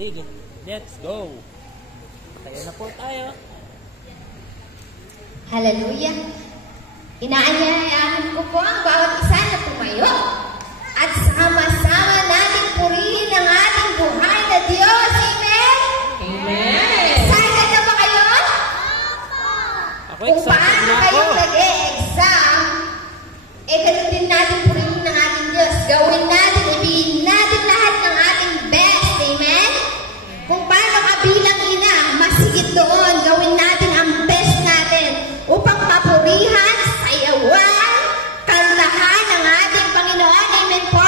Sige, let's go. Kaya na po tayo. Hallelujah. Inaanyayahan ko po ang bawat isa na tumayo at sama-sama natin purihin ang ating buhay na Diyos. Amen? Amen. Excited na ba kayo? Ako Kung excited paano na kayo ako. nag-e-exam, ganun din natin purihin ang ating Diyos. Gawin natin, ibigin natin lahat ng ating best. Amen? Kung paano ka bilang ina, masigit doon, gawin natin ang best natin upang papurihan, sayawan, kantahan ang ating Panginoon. Amen po?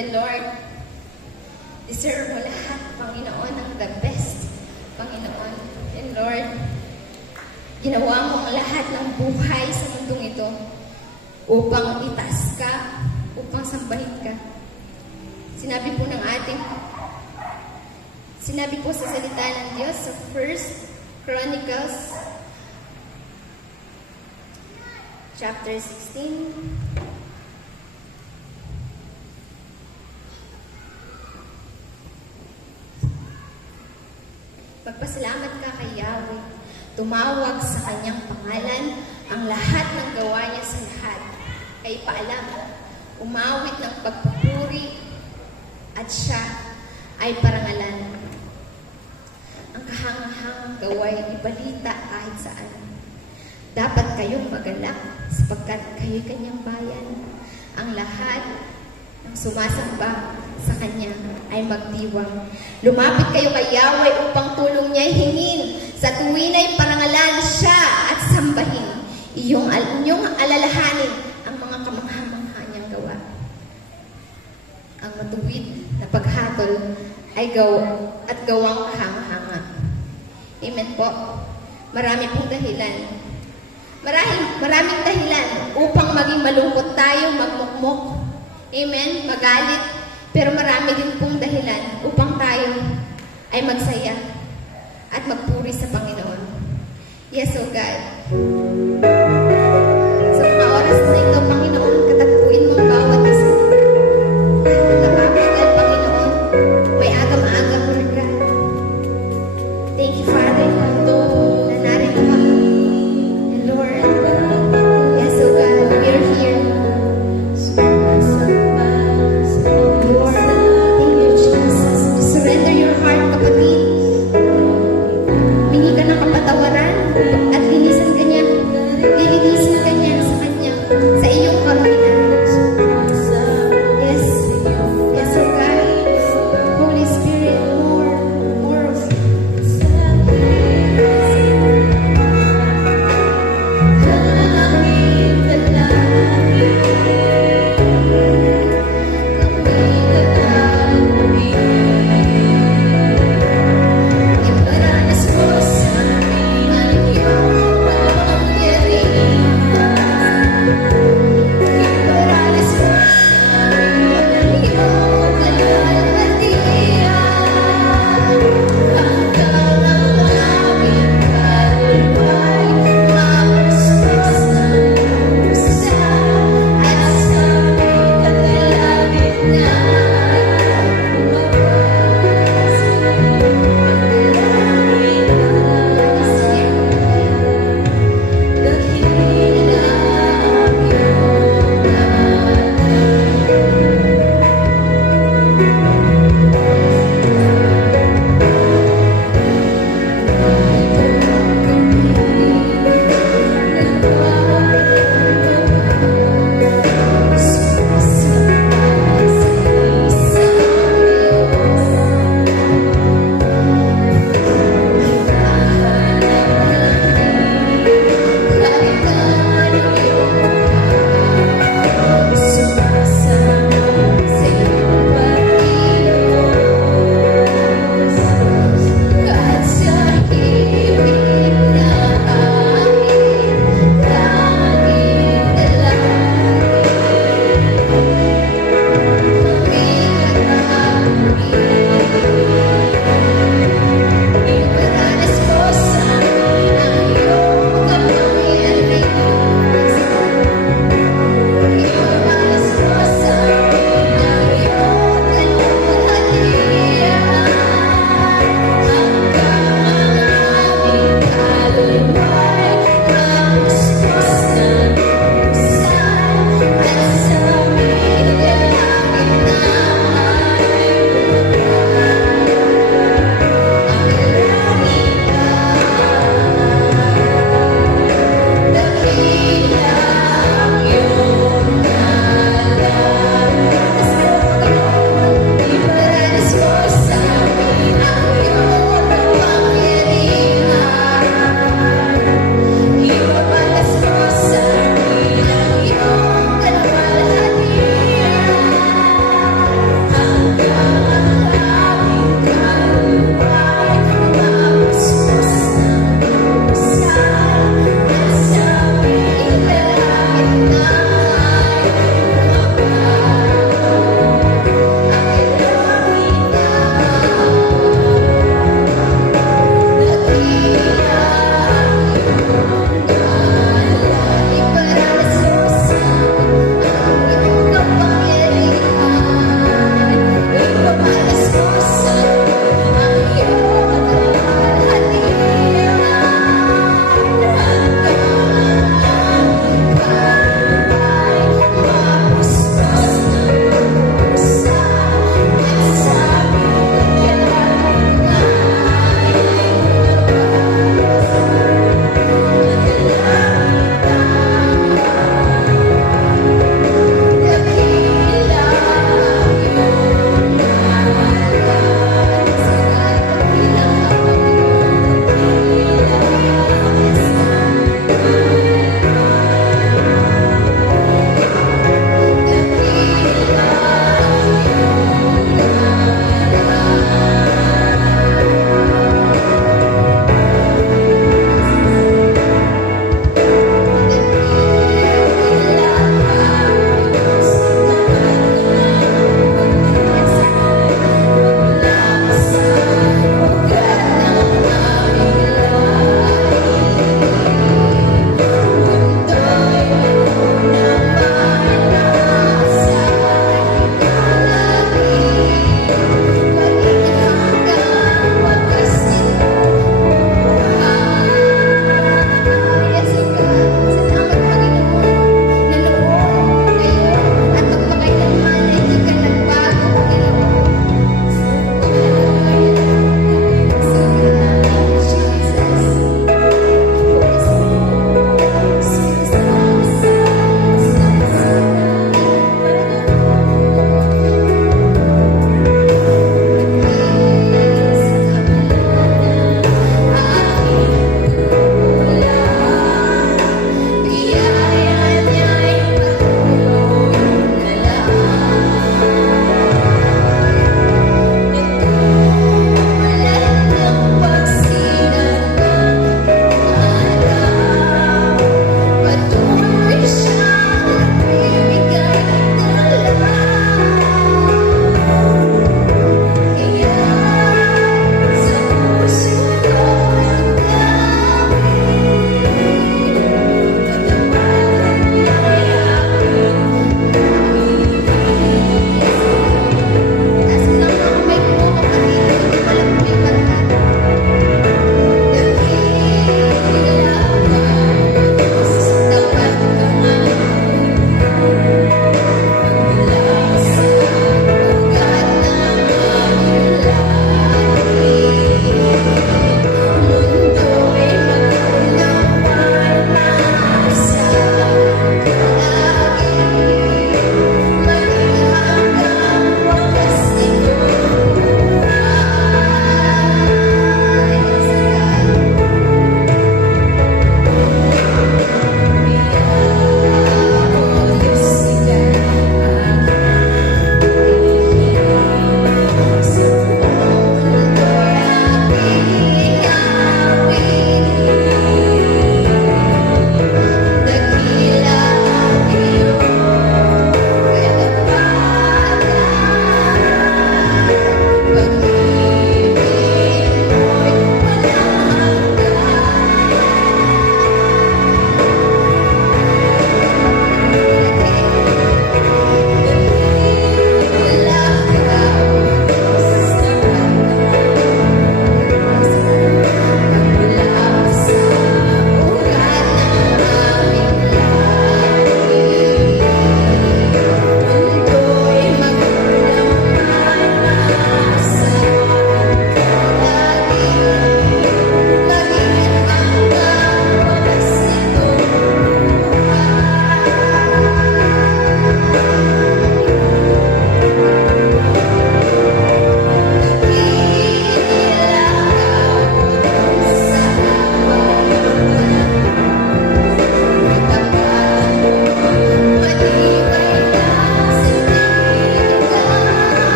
And Lord, deserve mo lahat, Panginoon, ng the best, Panginoon. And Lord, ginawa mo ang lahat ng buhay sa mundong ito upang itaas ka, upang sambahin ka. Sinabi po sa salita ng Diyos sa 1 Chronicles chapter 16. Magpasalamat ka kay Yahweh. Tumawag sa kanyang pangalan ang lahat ng gawa niya sa lahat. Ay paalam, umawit ng pagpupuri at siya ay parangalan. Ang kahangahangang gaway ibalita kahit saan. Dapat kayong magalak sapagkat kayo'y kanyang bayan. Ang lahat ng sumasamba sa kanya ay magdiwang. Lumapit kayo kay Yahweh upang tulong niya hingin. Sa tuwin ay parangalan siya at sambahin. Inyong alalahanin ang mga kamangha-mangha niyang gawa. Ang matuwid na paghatol ay gawang kahanga-hanga. Amen po. Marami pong dahilan. Maraming dahilan upang maging malungkot tayo, magmukmok. Amen? Magalit. Pero marami din pong dahilan upang tayo ay magsaya at magpuri sa Panginoon. Yes, O God. Sa mga oras na ito, Panginoon, katakbuin mo ang bawat isa. Napapagal, Panginoon. May agam-agam, Lord God. Thank you, Father, na narito ka. And Lord, yes, O God, we are here. Lord, thank you, Jesus. To surrender your heart, kapatid. Mingi ka ng kapatawaran at linisan ka niya.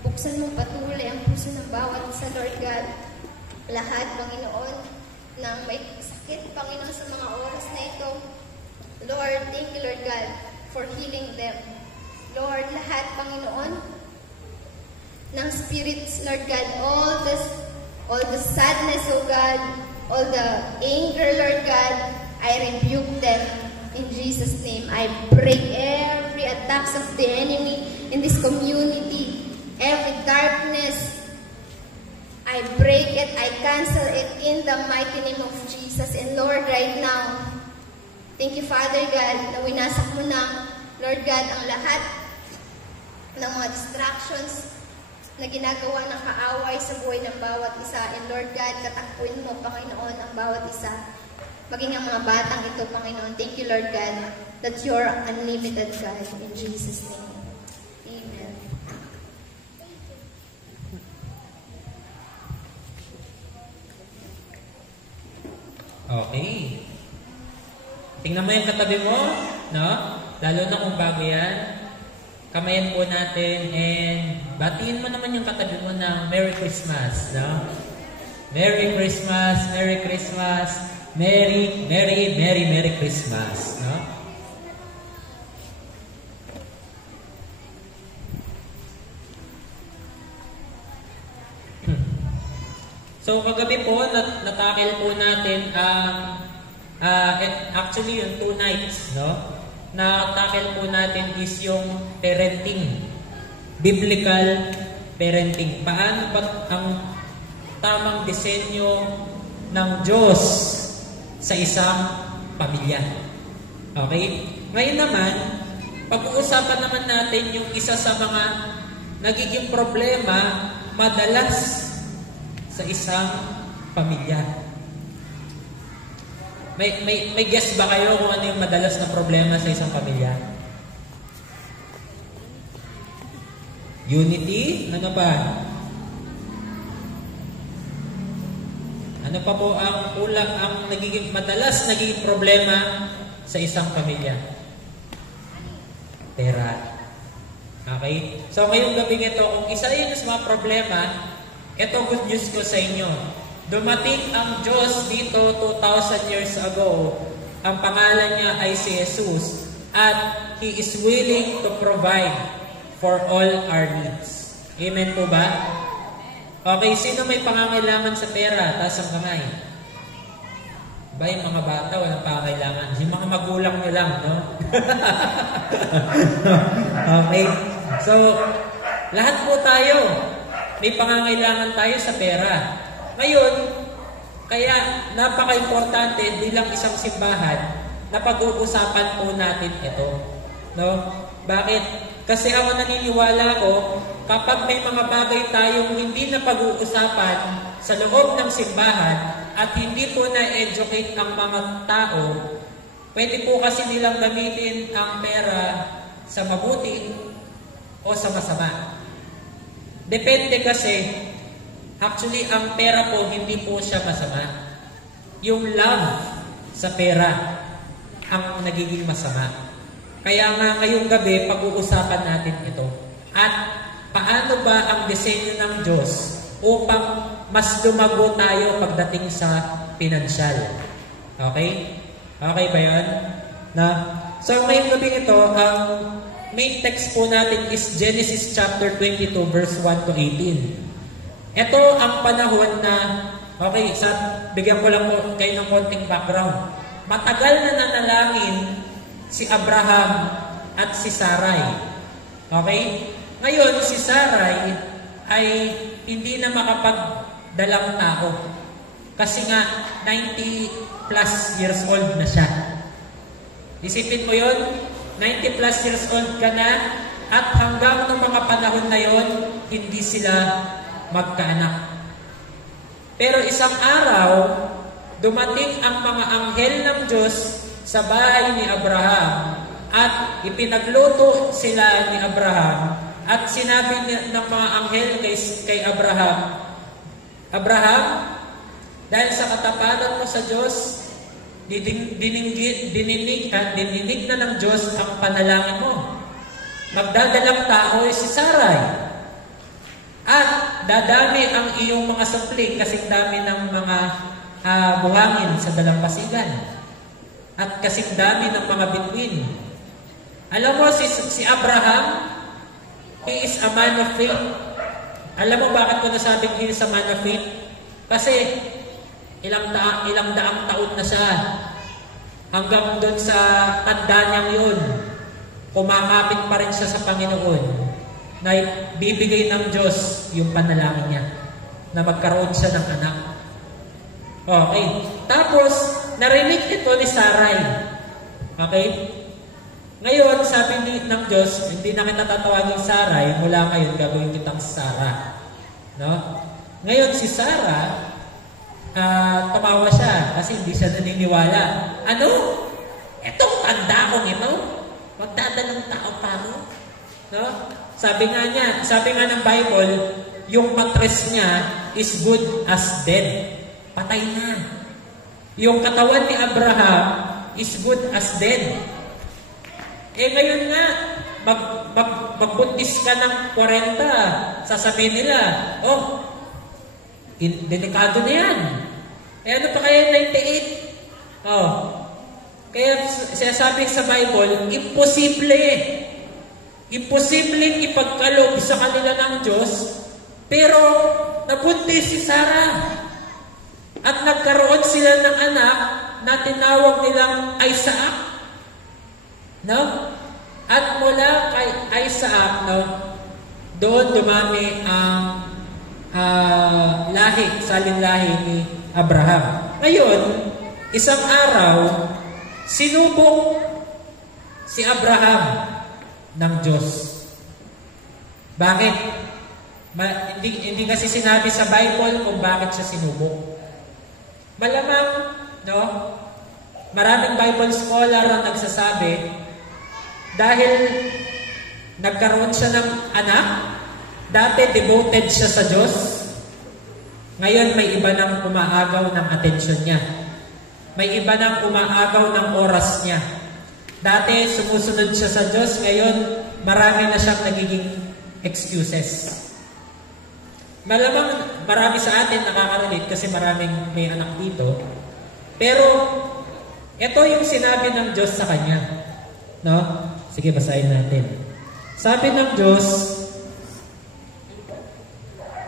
Buksan mo patuloy ang puso ng bawat isa, Lord God. Lahat, Panginoon, ng may sakit, Panginoon, sa mga oras na ito. Lord, thank you, Lord God, for healing them. Lord, lahat, Panginoon, ng spirits, Lord God, all the sadness, oh God, all the anger, Lord God, I rebuke them in Jesus' name. I break every attacks of the enemy in this community, every darkness. I break it, I cancel it in the mighty name of Jesus. And Lord, right now, thank you, Father God, na winasak mo na, Lord God, ang lahat ng mga distractions na ginagawa ng kaaway sa buhay ng bawat isa. And Lord God, katakpuin mo, Panginoon, ang bawat isa. Maging ang mga batang ito, Panginoon. Thank you, Lord God, that you're unlimited, God. In Jesus' name. Amen. Okay. Tingnan mo yung katabi mo, no? Lalo na kung bago yan. Kamayan po natin and batiin mo naman yung katabi mo ng Merry Christmas, no? Merry Christmas, Merry Christmas, Merry, Merry, Merry, Merry Christmas, no? So, kagabi po, natakil po natin ang actually yung 2 nights, no? Na tackle po natin is yung parenting. Biblical parenting. Paano ba ang tamang disenyo ng Diyos sa isang pamilya? Okay? Ngayon naman, pag-uusapan naman natin yung isa sa mga nagiging problema madalas sa isang pamilya. May guess ba kayo kung ano yung madalas na problema sa isang pamilya? Unity? Ano pa? Ano pa po ang madalas nagiging problema sa isang pamilya? Pera. Okay? So ngayong gabi ito, kung isa yun sa mga problema, ito good news ko sa inyo. Dumating ang Diyos dito 2,000 years ago. Ang pangalan niya ay si Jesus. At He is willing to provide for all our needs. Amen po ba? Okay, sino may pangangailangan sa pera? Taas ang kamay. Ba, yung mga bata, walang pangangailangan. Yung mga magulang nyo lang, no? Okay. So, lahat po tayo, may pangangailangan tayo sa pera. Ngayon, kaya napaka-importante bilang isang simbahan na pag-uusapan po natin ito. No? Bakit? Kasi ako naniniwala ko, kapag may mga bagay tayong hindi na pag-uusapan sa loob ng simbahan at hindi po na-educate ang mga tao, pwede po kasi nilang gamitin ang pera sa mabuti o sa masama. Depende kasi. Actually, ang pera po, hindi po siya masama. Yung love sa pera ang nagiging masama. Kaya nga ngayong gabi, pag-uusapan natin ito. At paano ba ang disenyo ng Diyos upang mas lumago tayo pagdating sa pinansyal? Okay? Okay ba yun? So ngayong gabi ito, ang main text po natin is Genesis chapter 22 verse 1 to 18. Ito ang panahon na, okay, bigyan ko lang po kayo ng konting background. Matagal na nanalangin si Abraham at si Sarai. Okay? Ngayon, si Sarai ay hindi na makapagdalang tao. Kasi nga, 90 plus years old na siya. Isipin mo yun, 90 plus years old ka na, at hanggang ng mga panahon na yon, hindi sila magkaanak. Pero isang araw, dumating ang mga anghel ng Diyos sa bahay ni Abraham at ipinagluto sila ni Abraham at sinabi ng mga anghel kay Abraham, Abraham, dahil sa katapanan mo sa Diyos, dininig na ng Diyos ang panalangin mo. Magdadalang tao ay si Sarai. At dadami ang iyong mga supling kasing dami ng mga buhangin sa dalampasigan. At kasing dami ng mga bituin. Alam mo, si Abraham, he is a man of faith. Alam mo bakit ko nasabing he is a man of faith? Kasi ilang daang taon na siya. Hanggang doon sa tanda niyang yun, kumakapit pa rin siya sa Panginoon na bibigay ng Diyos yung panalangin niya na magkaroon siya ng anak. Okay. Tapos, narinig ito ni Sarai. Okay? Ngayon, sabi ng Diyos, hindi na kita tatawagin Sarai, mula ngayon gagawin kitang Sarah. No? Ngayon, si Sarah, tumawa siya kasi hindi siya naniniwala. Ano? Itong tanda kong ito? Magdadalang tao pa ako? No? Sabi nga ng Bible, yung matres niya is good as dead. Patay na. Yung katawan ni Abraham is good as dead. Ngayon nga, magbuntis ka ng 40, sasabihin nila, oh, delikado na yan. Ano pa kaya 98? Oh. Kaya sinasabi sa Bible, imposibleng ipagkaloob sa kanila ng Diyos, pero nabuntis si Sarah. At nagkaroon sila ng anak na tinawag nilang Isaac. No? At mula kay Isaac, no, doon dumami ang salin lahi ni Abraham. Ngayon, isang araw, sinubok si Abraham ng Diyos. Bakit? Hindi kasi sinabi sa Bible kung bakit siya sinubok. Malamang, no? Maraming Bible scholar ang nagsasabi dahil nagkaroon siya ng anak, dati devoted siya sa Diyos, ngayon may iba nang umaagaw ng atensyon niya. May iba nang umaagaw ng oras niya. Dati sumusunod siya sa Diyos, ngayon marami na siyang nagiging excuses. Malamang marami sa atin nakaka-relate kasi maraming may anak dito. Pero ito yung sinabi ng Diyos sa kanya. No? Sige, basahin natin. Sabi ng Diyos,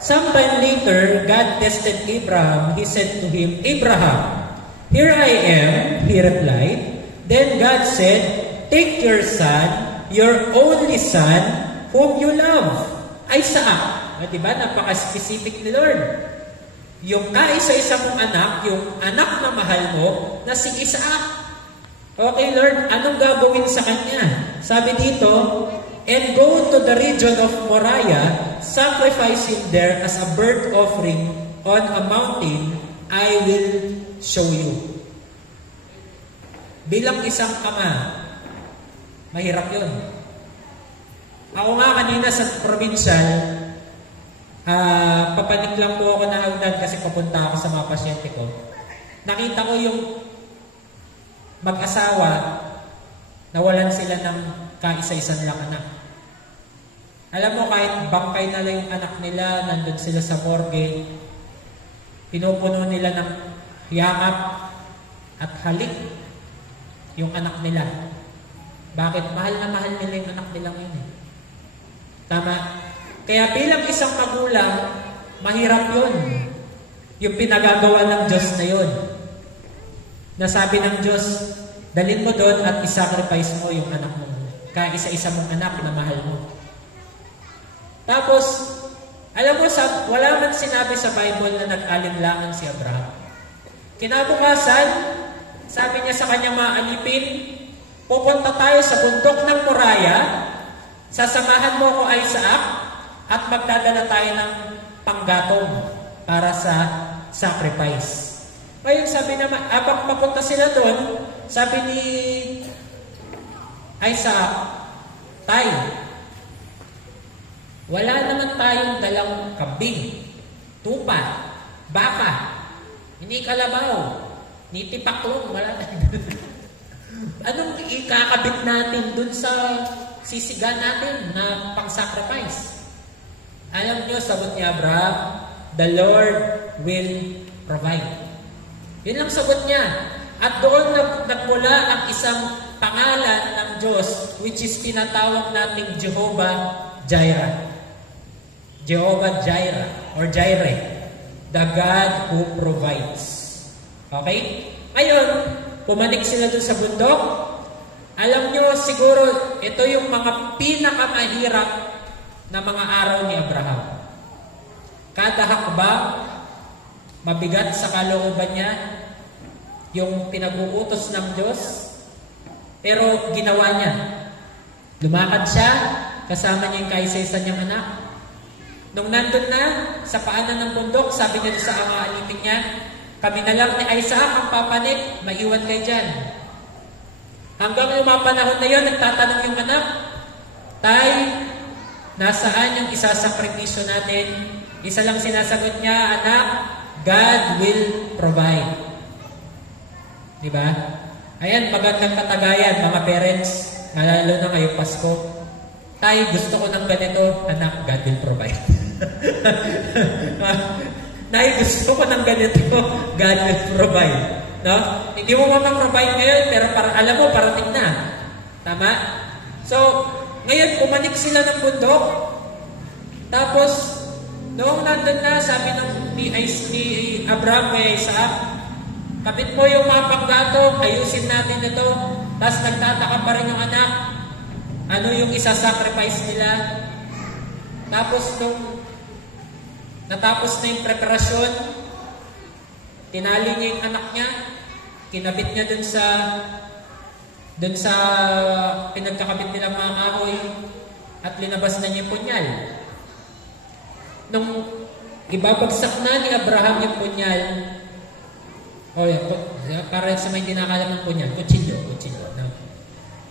sometime later, God tested Abraham. He said to him, Abraham, here I am, he replied. Then God said, take your son, your only son, whom you love, Isaac. Diba? Napaka-specific ni Lord. Yung kaisa-isa mong anak, yung anak na mahal mo, na si Isaac. Okay, Lord, anong gagawin sa kanya? Sabi dito, and go to the region of Moriah, sacrifice him there as a burnt offering on a mountain I will show you. Bilang isang ama, mahirap yun. Ako nga kanina sa provincial, papanik lang po ako na hagdan kasi papunta ako sa mga pasyente ko. Nakita ko yung mag-asawa, nawalan sila ng kaisa-isan lang anak. Alam mo, kahit bangkay na lang yung anak nila, nandun sila sa morgue, pinupuno nila ng yakap at halik yung anak nila. Bakit? Mahal na mahal nila yung anak nilang yun eh. Tama? Kaya bilang isang magulang, mahirap yun. Yung pinagagawa ng Diyos na yun. Nasabi ng Diyos, dalhin mo doon at isacrifice mo yung anak mo. Kaya isa-isa mong anak na mahal mo. Tapos, alam mo, wala man sinabi sa Bible na nag-alinlangan si Abraham. Kinabukasan, sabi niya sa kanyang mga alipin, pupunta tayo sa bundok ng Moriah, sasamahan mo ko Isaac, at magdadala tayo ng panggatong para sa sacrifice. Ngayon sabi naman, abang papunta sila doon, sabi ni Isaac, Tay, wala naman tayong dalang kambing, tupa, baka, hindi kalabaw, ni tipaklong, wala tayong anong ikakabit natin dun sa sisiga natin na pang-sacrifice? Alam nyo, sagot ni Abraham, the Lord will provide. Yun lang sagot niya. At doon nagmula ang isang pangalan ng Diyos, which is tinatawag nating Jehovah Jireh. Jehovah Jireh or Jireh, the God who provides. Okay? Ngayon, pumanik sila doon sa bundok. Alam nyo, siguro, ito yung mga pinakamahirap na mga araw ni Abraham. Kada hakbang, mabigat sa kalooban niya, yung pinag-uutos ng Diyos, pero ginawa niya. Lumakad siya, kasama niya yung kaisa-isa niyang anak. Nung nandun na, sa paanan ng bundok, sabi niya sa mga alipin niya, kami na lang ni Isaac ang papanik, maiwan kayo dyan. Hanggang yung mga panahon na yun, nagtatanong yung anak, Tay, nasaan yung isasakripisyo natin? Isa lang sinasagot niya, anak, God will provide. Diba? Ayan, magandang katagayan, mga parents, lalo na ngayong Pasko. Tay, gusto ko ng ganito, anak, God will provide. Nay, gusto ko ng ganito, God will provide. No? Hindi mo mapag-provide ngayon, pero alam mo, parating na. Tama? So, ngayon, pumanik sila ng bundok. Tapos, noong nandun na, sabi ni Abraham kay Isaac, kapit mo yung mga panggatong, ayusin natin ito. Tapos nagtataka pa rin yung anak, ano yung isa-sacrifice nila. Tapos nung natapos na yung preparasyon, tinali niya yung anak niya, kinabit niya dun sa pinagkakabit nilang mga kahoy, at linabas na niya yung punyal. Nung ibabagsak na ni Abraham yung punyal, para sa may dinakalam ng punyal,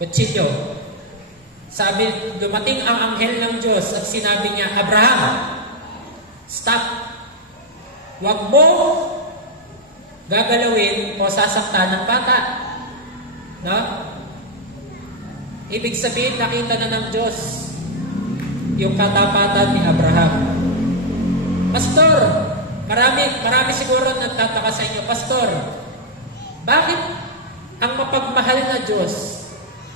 kutsilyo. Sabi, dumating ang anghel ng Diyos at sinabi niya, Abraham, stop. Huwag mo gagalawin o sasaktan ng bata. No? Ibig sabihin, nakita na ng Diyos yung katapatan ni Abraham. Pastor, marami siguro nagtataka sa inyo, Pastor, bakit ang mapagmahal na Diyos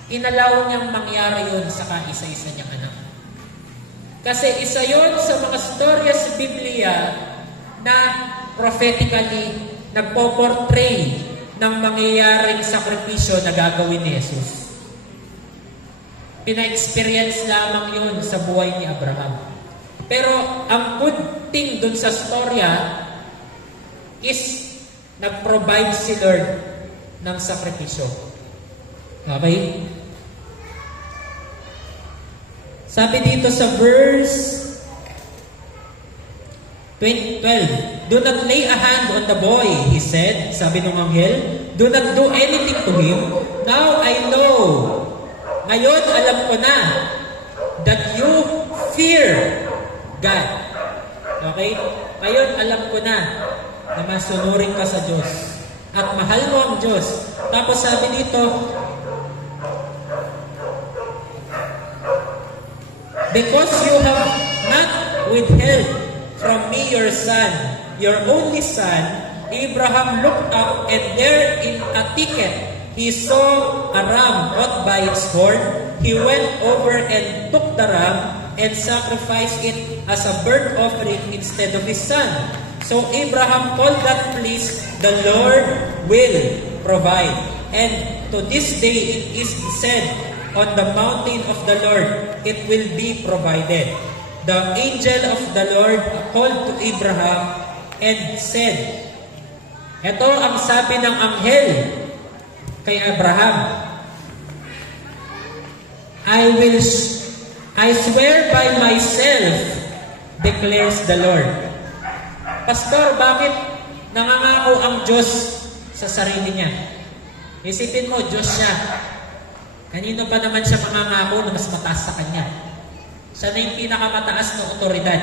inalaw niyang mangyari yun sa kaisa-isa niyang anak? Kasi isa yun sa mga storya sa Biblia na prophetically nagpo-portray ng mangyayaring sakripisyo na gagawin ni Jesus. Pina-experience lamang yun sa buhay ni Abraham. Pero ang good thing dun sa storya is nag-provide si Lord ng sakripisyo. Okay? Sabi dito sa verse 12, do not lay a hand on the boy, he said. Sabi ng anghel, do not do anything to him. Now I know. Ngayon, alam ko na that you fear God. Okay? Ngayon, alam ko na masunurin ka sa Diyos. At mahal mo ang Diyos. Tapos sabi dito, because you have not withheld from me your son, your only son, Abraham looked up, and there in a thicket he saw a ram caught by its horn. He went over and took the ram and sacrificed it as a burnt offering instead of his son. So Abraham called that place, the Lord will provide. And to this day it is said, on the mountain of the Lord it will be provided. The angel of the Lord called to Abraham and said, ito ang sabi ng anghel kay Abraham, I swear by myself, declares the Lord. Pastor, bakit nangangako ang Diyos sa sarili niya? Isipin mo, Diyos siya. Kanino pa naman siya mangangako na mas mataas sa kanya? Siya na yung pinakamataas na otoridad.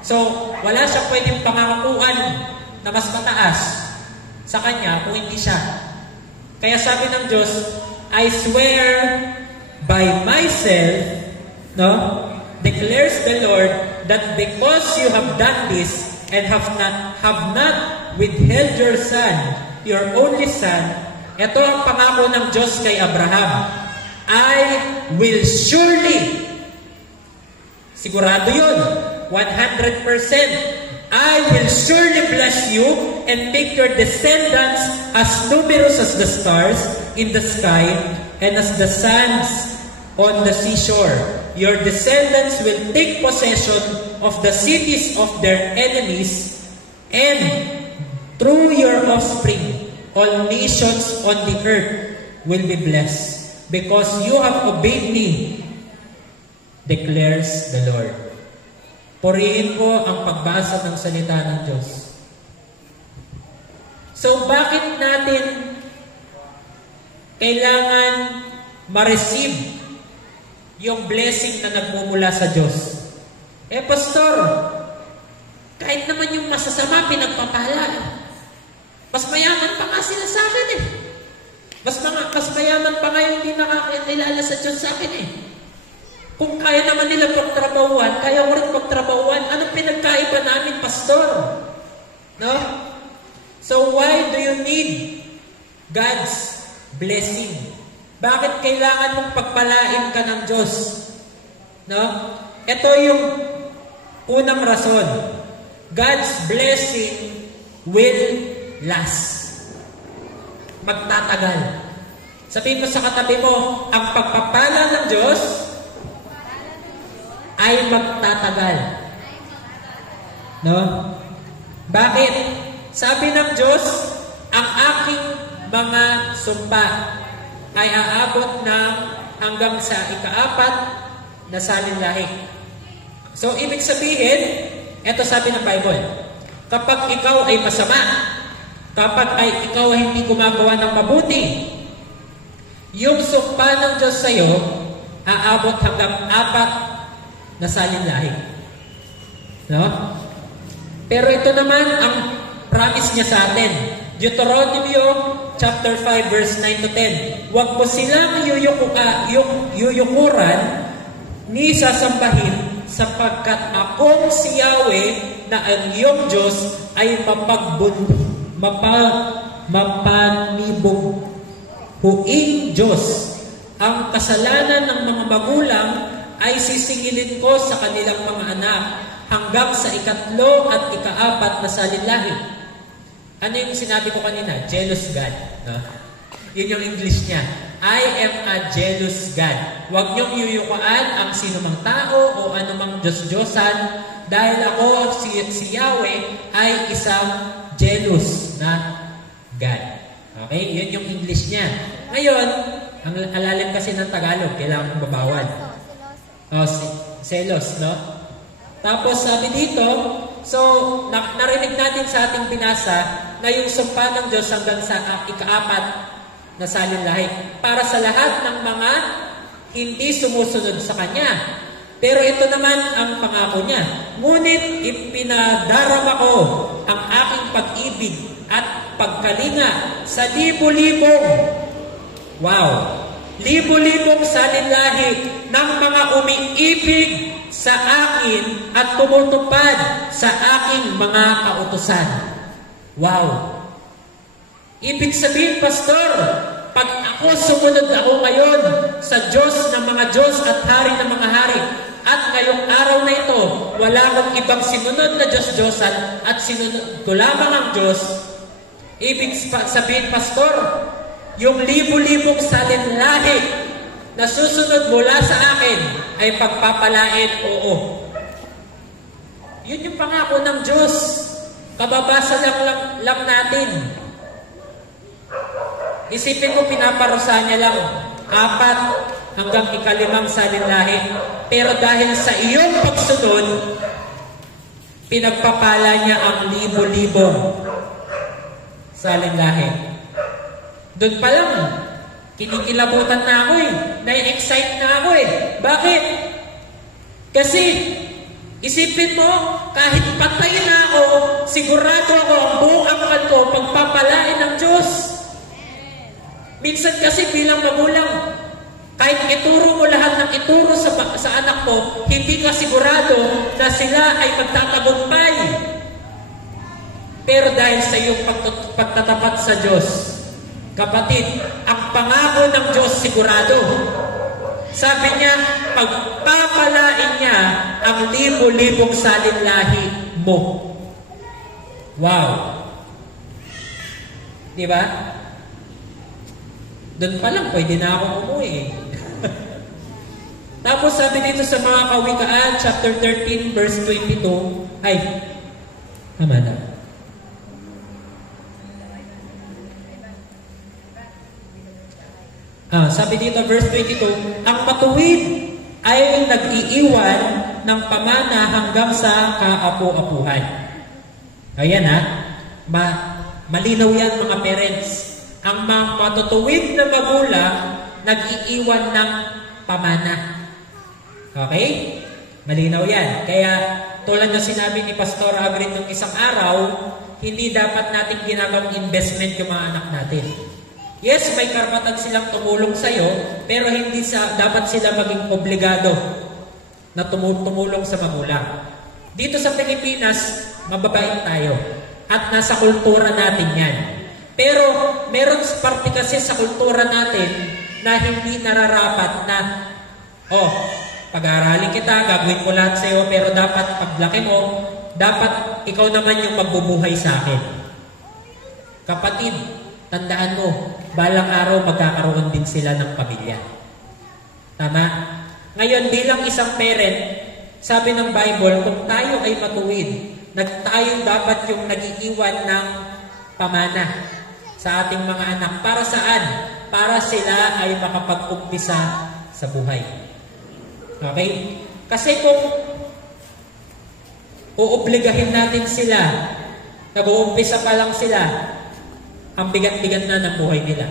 So, wala siya pwedeng pangangakuan na mas mataas sa kanya kung hindi siya. Kaya sabi ng Diyos, I swear by myself, no? declares the Lord, that because you have done this and have not withheld your son, your only son, ito ang pangako ng Diyos kay Abraham, I will surely, sigurado yun, 100%, I will surely bless you and make your descendants as numerous as the stars in the sky and as the sands on the seashore. Your descendants will take possession of the cities of their enemies, and through your offspring, all nations on the earth will be blessed, because you have obeyed me, declares the Lord. Purihin ko ang pagbasa ng salita ng Diyos. So, bakit natin kailangan ma-receive yung blessing na nagmumula sa Diyos? Pastor, kahit naman yung masasama, pinagpapala. Mas mayaman pa nga sila sa akin eh. Mas mayaman pa nga yung hindi nakakilala sa Diyos sa akin eh. Kung kaya naman nila pagtrabahuan, kaya ko rin pagtrabahuan. Anong pinagkaiba namin, Pastor? No? So why do you need God's blessing? Bakit kailangan mong pagpalain ka ng Diyos? No? Ito yung unang rason. God's blessing will last. Magtatagal. Sabihin mo sa katabi mo, ang pagpapala ng Diyos ay magtatagal. No? Bakit? Sabi ng Diyos, ang aking mga sumpa ay aabot ng hanggang sa ika-4 na salinlahi. So, ibig sabihin, eto sabi ng Bible, kapag ikaw ay masama, kapag ikaw ay hindi gumagawa ng mabuti, yung sumpa ng Diyos sa'yo, aabot hanggang 4 na salinlahi. No? Pero ito naman ang promise niya sa atin. Deuteronomy chapter 5 verse 9 to 10. Huwag mo silang yuyukuran ni sasambahin, sapagkat akong si Yahweh na ang iyong Diyos ay mapanibughuing Diyos. Ang kasalanan ng mga magulang ay sisingilin ko sa kanilang mga anak hanggang sa 3 at 4 na salinlahi. Ano yung sinabi ko kanina? Jealous God. No? Yun yung English niya. I am a jealous God. Huwag niyong yuyukaan ang sinumang tao o anumang Diyos-Diyosan, dahil ako, si Yahweh, ay isang jealous na God. Okay? Yun yung English niya. Ngayon, ang alalim kasi ng Tagalog, kailangan mong babawal. Selos, no? Tapos sabi dito, so narinig natin sa ating binasa na yung sumpa ng Diyos hanggang sa 4 na salinlahi para sa lahat ng mga hindi sumusunod sa Kanya. Pero ito naman ang pangako niya. Ngunit ipinadarama ko ang aking pag-ibig at pagkalinga sa libo-libong, libo-libong salinlahi ng mga umiibig sa akin at tumutupad sa aking mga kautusan. Wow! Ibig sabihin, Pastor, pag sumunod ako ngayon sa Diyos ng mga Diyos at Hari ng mga Hari, at ngayong araw na ito, wala akong ibang sinunod na Diyos-Diyosan at sinunod ko lamang ang Diyos, ibig sabihin, Pastor, yung libo-libong salinlahi na susunod mula sa akin ay pagpapalain, oo. Yun yung pangako ng Diyos. Kababasa lang natin. Isipin mo, pinaparusa niya lang 4 hanggang 5 salinlahi. Pero dahil sa iyong pagsunod, pinagpapala niya ang libo-libong salinlahi. Doon pa lang, kinikilabutan na ako eh. Na-excite na ako eh. Bakit? Kasi, isipin mo, kahit patay na ako, sigurado ako ang buong angkan ko pagpapalain ng Diyos. Minsan kasi bilang magulang, Kahit ituro mo lahat ng ituro sa anak mo, hindi ka sigurado na sila ay magtatagumpay. Pero dahil sa iyong pagtatapat sa Diyos, kapatid, ang pangako ng Diyos sigurado. Sabi niya, pagpapalain niya ang libo-libong salinlahi mo. Wow! Di ba? Doon pa lang, pwede na akong umuwi. Tapos sabi dito sa mga Kawikaan, chapter 13, verse 22, ay, tama na. Sabi dito, verse 22, ang matuwid ay nag-iiwan ng pamana hanggang sa kaapu-apuhan. Ayan malinaw yan mga parents. Ang mga matutuwid na magulang nag-iiwan ng pamana. Okay? Malinaw yan. Kaya tulad na sinabi ni Pastor Agrin nung isang araw, hindi dapat natin ginagawang investment yung mga anak natin. Yes, may karapatan silang tumulong sa'yo, pero hindi dapat sila maging obligado na tumulong sa magulang. Dito sa Pilipinas, mababait tayo. At nasa kultura natin yan. Pero meron parte kasi sa kultura natin na hindi nararapat na, pag-aaralin kita, gagawin ko lahat sa'yo, pero dapat paglaki mo, dapat ikaw naman yung magbubuhay sa akin. Kapatid, tandaan mo, balang araw magkakaroon din sila ng pamilya. Tama? Ngayon, bilang isang parent, sabi ng Bible, kung tayo ay matuwid, tayo dapat yung nag-iiwan ng pamana sa ating mga anak. Para saan? Para sila ay makapag-umpisa sa buhay. Okay? Kasi kung uobligahin natin sila, nag-uumpisa pa lang sila, ang bigat-bigat na ng buhay nila.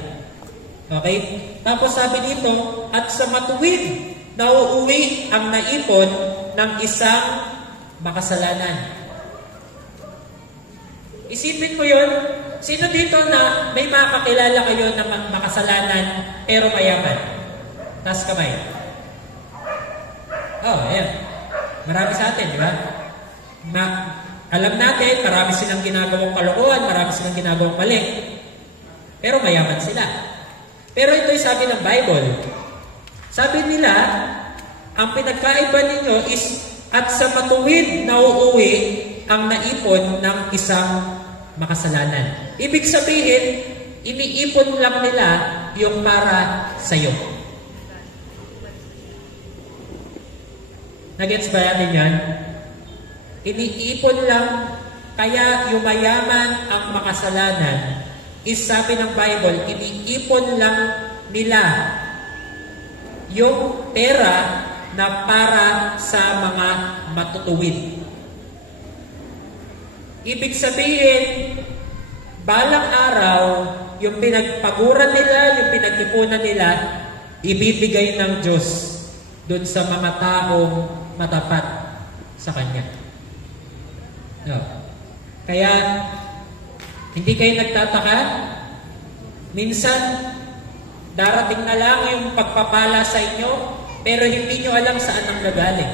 Okay? Tapos sabi dito, at sa matuwid, nauuwi ang naipon ng isang makasalanan. Isipin mo yun, sino dito na may makakilala kayo na makasalanan pero mayaman? Taas kamay. Ayan. Marami sa atin, di ba? Alam natin, marami silang ginagawang kalokohan, marami silang ginagawang mali. Pero mayaman sila. Pero ito'y sabi ng Bible. Sabi nila, ang pinagkaiba ninyo is, at sa matuwid na uuwi ang naipon ng isang makasalanan. Ibig sabihin, iniipon lang nila yung para sa'yo. Nagets ba natin yan? Iniipon lang, kaya yung mayaman ang makasalanan, is sabi ng Bible, iniipon lang nila yung pera na para sa mga matutuwid. Ibig sabihin, balang araw, yung pinagpaguran nila, yung pinag-ipunan nila, ibibigay ng Diyos doon sa mga taong matapat sa Kanya. No. Kaya, hindi kayo nagtataka? Minsan, darating na lang yung pagpapala sa inyo, pero hindi nyo alam saan ang nagaling.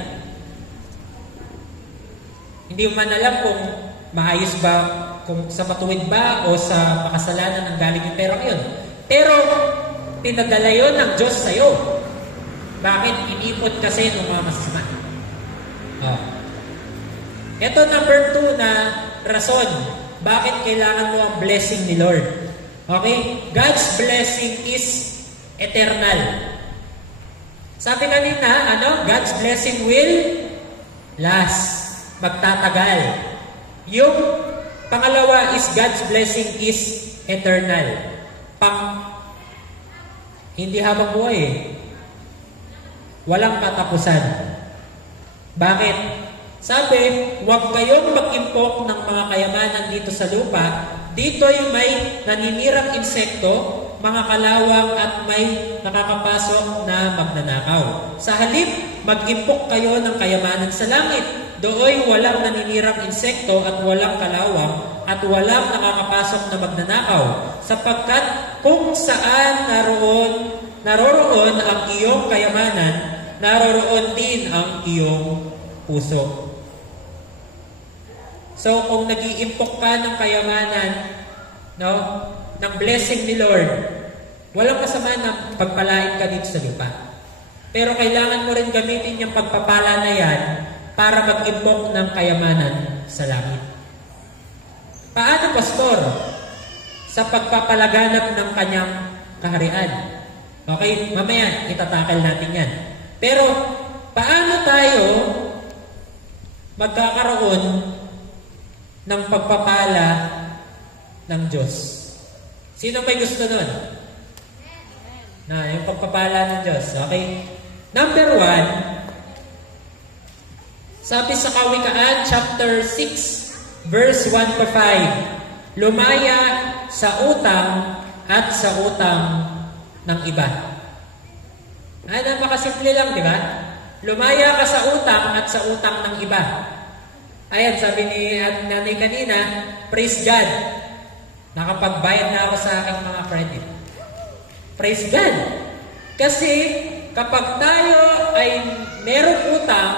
Hindi man alam kung maayos ba, kung sa matuwid ba o sa makasalanan ang galing yung perang yun. Pero, pinadala yun ng Diyos sa'yo. Bakit? Inipot kasi ng mga masasama. Ito number 2 na rason. Bakit kailangan mo ang blessing ni Lord? Okay? God's blessing is eternal. Sabi kanina, God's blessing will last. Magtatagal. Yung pangalawa is God's blessing is eternal. Hindi habang buhay walang katapusan. Bakit? Sabi, huwag kayong mag-impok ng mga kayamanan dito sa lupa. Dito'y may naninirang insekto, mga kalawang at may nakakapasok na magnanakaw. Sa halip, mag-impok kayo ng kayamanan sa langit. Dooy walang naninirang insekto at walang kalawang at walang nakakapasok na magnanakaw. Sapagkat kung saan naroroon ang iyong kayamanan, naroroon din ang iyong puso. So, kung nag-iimpok ka ng kayamanan, no, ng blessing ni Lord, walang masama na pagpalain ka dito sa lupa. Pero kailangan mo rin gamitin yung pagpapala na yan para mag-impok ng kayamanan sa langit. Paano, Pastor? Sa pagpapalaganap ng kanyang kaharian. Okay, mamaya itatakal natin yan. Pero, paano tayo magkakaroon ng pagpapala ng Diyos? Sino may gusto nun? Na, yung pagpapala ng Diyos. Okay? Number 1, sabi sa Kawikaan, chapter 6, verse 1-5, lumaya sa utang at sa utang ng iba. Ay, napakasimple lang, di ba? Lumaya ka sa utang at sa utang ng iba. Ayan, sabi ni nanay kanina, praise God. Nakapagbayad na ako sa aking mga credit. Praise God. Kasi kapag tayo ay merong utang,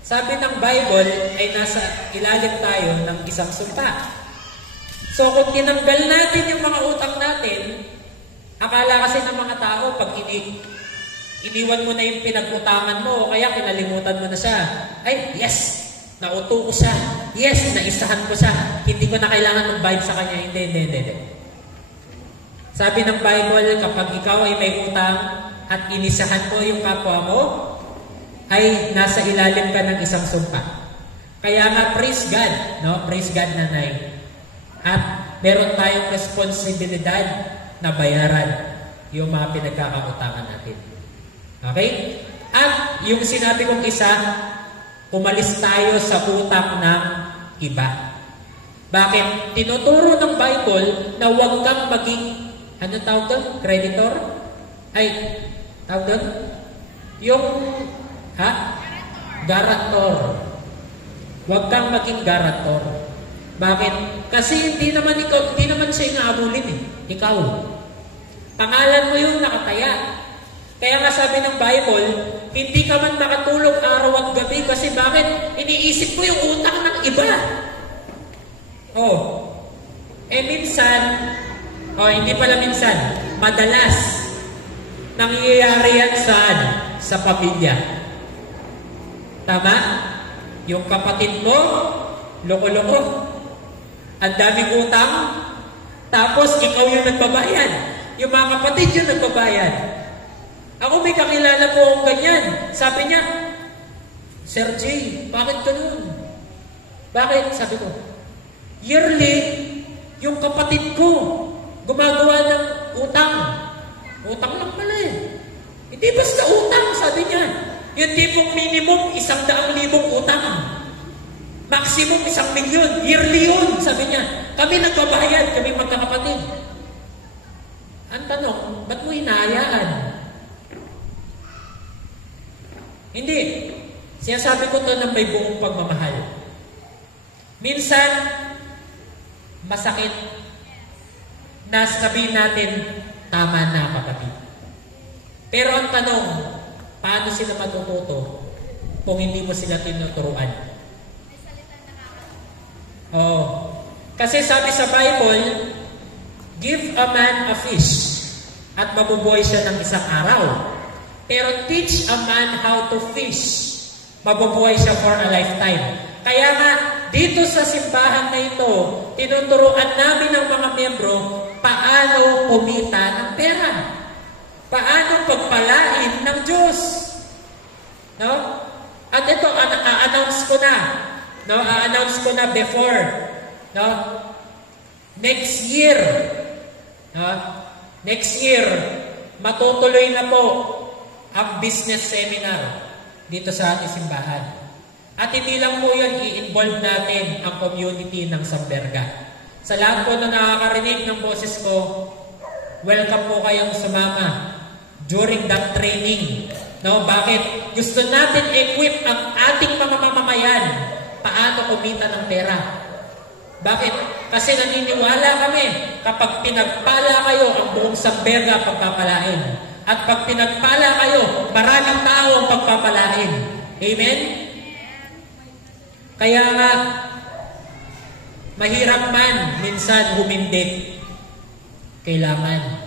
sabi ng Bible ay nasa ilalim tayo ng isang sumpa. So kung tinanggal natin yung mga utang natin, akala kasi ng mga tao pag iniwan mo na yung pinag-utangan mo o kaya kinalimutan mo na siya, ay yes, nauto ko siya, yes, naisahan ko siya, hindi ko na kailangan magbayad sa kanya. Hindi. Sabi ng Bible, kapag ikaw ay may utang at inisahan mo yung kapwa mo, ay nasa ilalim ka ng isang sumpa. Kaya nga, praise God, no? Praise God, nanay. At meron tayong responsibilidad na bayaran yung mga pinagkakautangan natin. Okay? At yung sinabi kong isa, umalis tayo sa utang ng iba. Bakit? Tinuturo ng Bible na huwag kang maging ano tawag doon? Creditor? Ay, tawag doon? Yung, Garantor. Huwag kang maging garantor. Bakit? Kasi hindi naman siya inaabulin eh. Ikaw. Pangalan mo yung nakataya. Kaya nga sabi ng Bible, hindi ka man makatulog araw at gabi kasi bakit? Iniisip mo yung utang ng iba. Hindi pala minsan, madalas, nangyayari yan saan? Sa pamilya. Tama? Yung kapatid mo, loko-loko. Ang daming utang, tapos ikaw yung nagbabayad. Yung mga kapatid yung nagbabayad. Ako may kakilala po akong ganyan. Sabi niya, Sir Jay, bakit ganun? Bakit? Sabi ko, yearly, yung kapatid ko, gumagawa ng utang. Utang lang pala eh. Hindi basta utang, sabi niya. Yung tipong minimum, 100,000 utang. Maximum 1,000,000. Yearly yun, sabi niya. Kami nagbabayad, kami magkakapatid. Ang tanong, ba't mo hinahayaan? Hindi. Sinasabi ko to ng may buong pagmamahal. Minsan, masakit na sabihin natin, tama na kapatid. Pero ang tanong, paano sila matututo kung hindi mo sila tinuturuan? Kasi sabi sa Bible, give a man a fish at mabubuhay siya ng isang araw. Pero teach a man how to fish, mabubuhay siya for a lifetime. Kaya nga, dito sa simbahan na ito, tinuturuan namin ng mga miyembro paano kumita ng pera. Paano pagpalain ng Diyos. No? At ito, a-announce ko na. No? A-announce ko na before. No? Next year, matutuloy na po ang business seminar dito sa ating simbahan. At hindi lang po yun, i-involve natin ang community ng Samberga. Sa lahat po na nakakarinig ng boses ko, welcome po kayong sumama during that training. No? Bakit? Gusto natin equip ang ating mga mamamayan paano kumita ng pera. Bakit? Kasi naniniwala kami, kapag pinagpala kayo, ang buong Samberga pagpapalain. At pag pinagpala kayo, maraming tao ang pagpapalain. Amen? Kaya nga, mahirap man minsan humindi. Kailangan.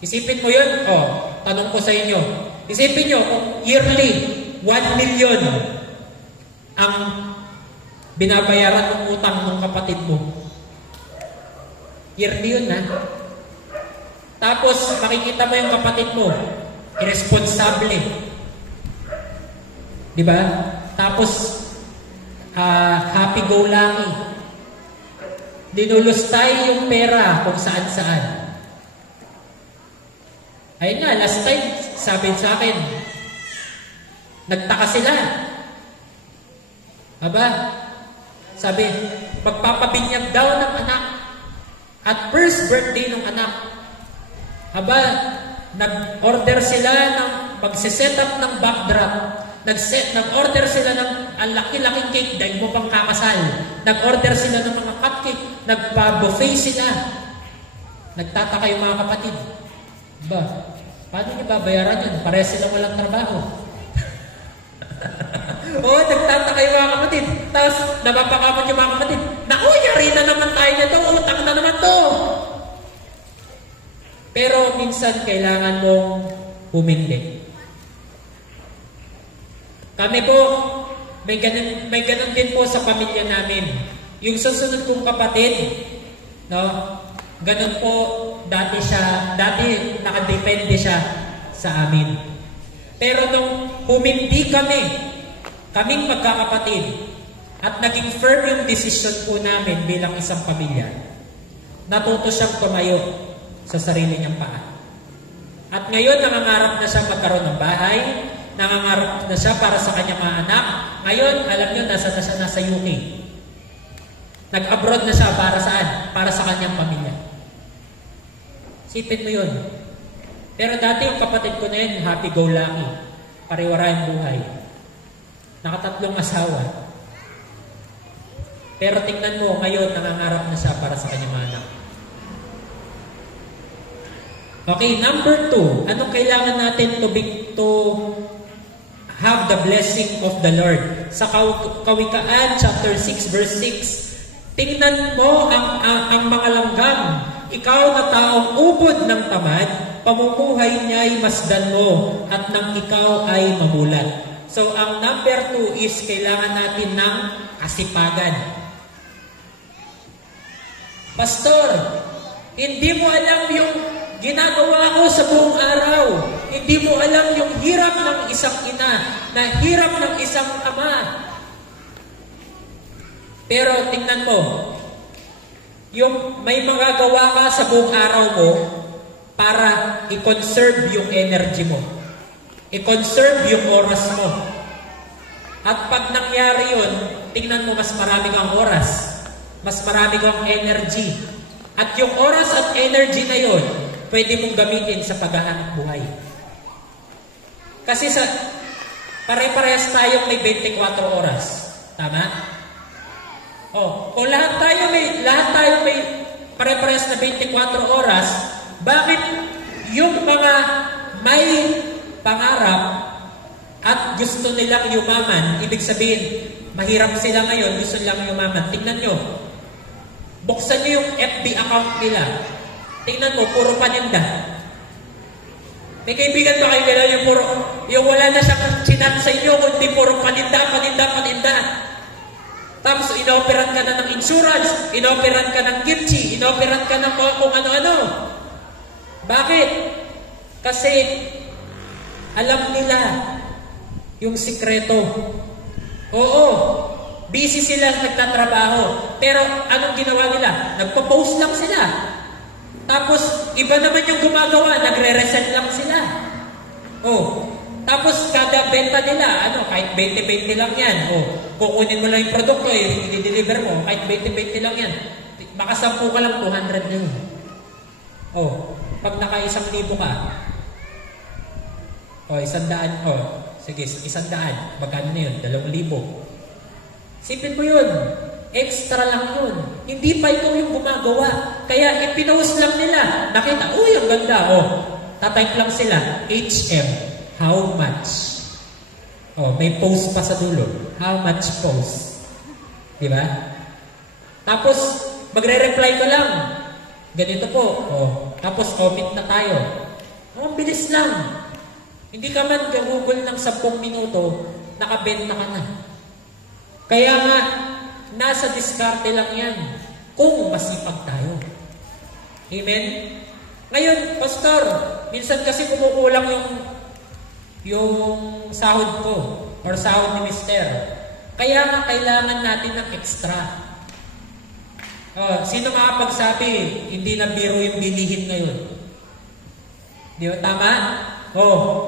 Isipin mo yun? Tanong ko sa inyo. Isipin nyo, kung yearly, 1 million ang binabayaran ng utang ng kapatid mo. Yearly yun, ha? Tapos, makikita mo yung kapatid mo, irresponsable. Di ba? Tapos, happy-go-lucky. Dinulustay yung pera kung saan-saan. Ayun nga, last time, sabi sa akin, nagtaka sila. Sabi, magpapabinyag daw ng anak at first birthday ng anak. Nag-order sila ng magsiset up ng backdrop. Nag-order sila ng ang laki-laking cake dahil mo pang kakasal. Nag-order sila ng mga cupcake. Nagpa-buffet sila. Nagtataka yung mga kapatid. Paano niyo babayaran yun? Pareha silang walang trabaho. Nagtataka yung mga kapatid. Tapos, napapakamot yung mga kapatid. Naku, yari na naman tayo nito. Utang na naman to. Pero minsan kailangan mong humindi. Kami po, may ganun din po sa pamilya namin. Yung susunod kong kapatid, ganun po, dati nakadepende siya sa amin. Pero nung humindi kaming magkakapatid, at naging firm yung desisyon po namin bilang isang pamilya, natuto siyang tumayo sa sarili niyang paa. At ngayon, nangangarap na siya magkaroon ng bahay, nangangarap na siya para sa kanyang mga anak. Ngayon, alam niyo, nasa UK. Nag-abroad na siya para saan? Para sa kanyang pamilya. Sipin mo yun. Pero dati yung kapatid ko na yun, happy-go-lucky. Pariwara yung buhay. Nakatatlong asawa. Pero tingnan mo, ngayon, nangangarap na siya para sa kanyang mga anak. Okay, number 2. Anong kailangan natin to have the blessing of the Lord? Sa Kawikaan, chapter 6, verse 6. Tingnan mo ang mga langgam. Ikaw na taong ubod ng tamad, pamumuhay niya'y masdan mo, at nang ikaw ay mamulat. So, ang number 2 is kailangan natin ng kasipagan. Pastor, hindi mo alam yung ginagawa ko sa buong araw. Hindi mo alam yung hirap ng isang ina, na hirap ng isang ama. Pero tingnan mo, yung may magagawa ka sa buong araw mo para i-conserve yung energy mo. I-conserve yung oras mo. At pag nangyari yun, tingnan mo, mas marami kang oras. Mas marami kang energy. At yung oras at energy na yun, pwede mong gamitin sa paghahanap buhay. Kasi pare-parehas tayong may 24 oras. Tama? O lahat tayo may pare-parehas na 24 oras, bakit yung mga may pangarap at gusto nilang yumaman, ibig sabihin, mahirap sila ngayon, gusto nilang yumaman. Tingnan nyo. Buksan nyo yung FB account nila. Tingnan mo, puro paninda. May kaibigan ba kayo nila yung wala na siyang chinat sa inyo, kundi puro paninda. Tapos inoperan ka na ng insurance, inoperan ka ng kimchi, inoperan ka ng kung ano-ano. Bakit? Kasi alam nila yung sikreto. Oo, busy sila nagtatrabaho. Pero anong ginawa nila? Nagpo-post lang sila. Tapos, iba naman yung gumagawa, nagre-resell lang sila. Tapos, kada benta nila, kahit 20-20 lang yan. Kukunin mo lang yung produkto, i-deliver mo, kahit 20-20 lang yan. Baka 10 ka lang, 200 na yun. Pag naka 1,000 ka, 100, sige, 100, magkano na yun? 2,000. Sipin mo yun. extra lang yun. Hindi pa ikaw yung gumagawa. Kaya ipinost lang nila. Nakita, uy, ang ganda. Oh, tatype lang sila. HM, how much? Oh, may post pa sa dulo. How much post? Diba? Tapos, magre-reply ka lang. Ganito po. Oh, tapos, commit na tayo. Oh, ang bilis lang. Hindi ka man gagugol ng 10 minuto, nakabenta ka na. Kaya nga, nasa diskarte lang yan kung masipag tayo. Amen? Ngayon, Pastor, minsan kasi kumukulang yung sahod ko or sahod ni Mister. Kaya nga kailangan natin ng extra. Sino makapagsabi, hindi na biro yung bilihin ngayon? Di ba? Tama?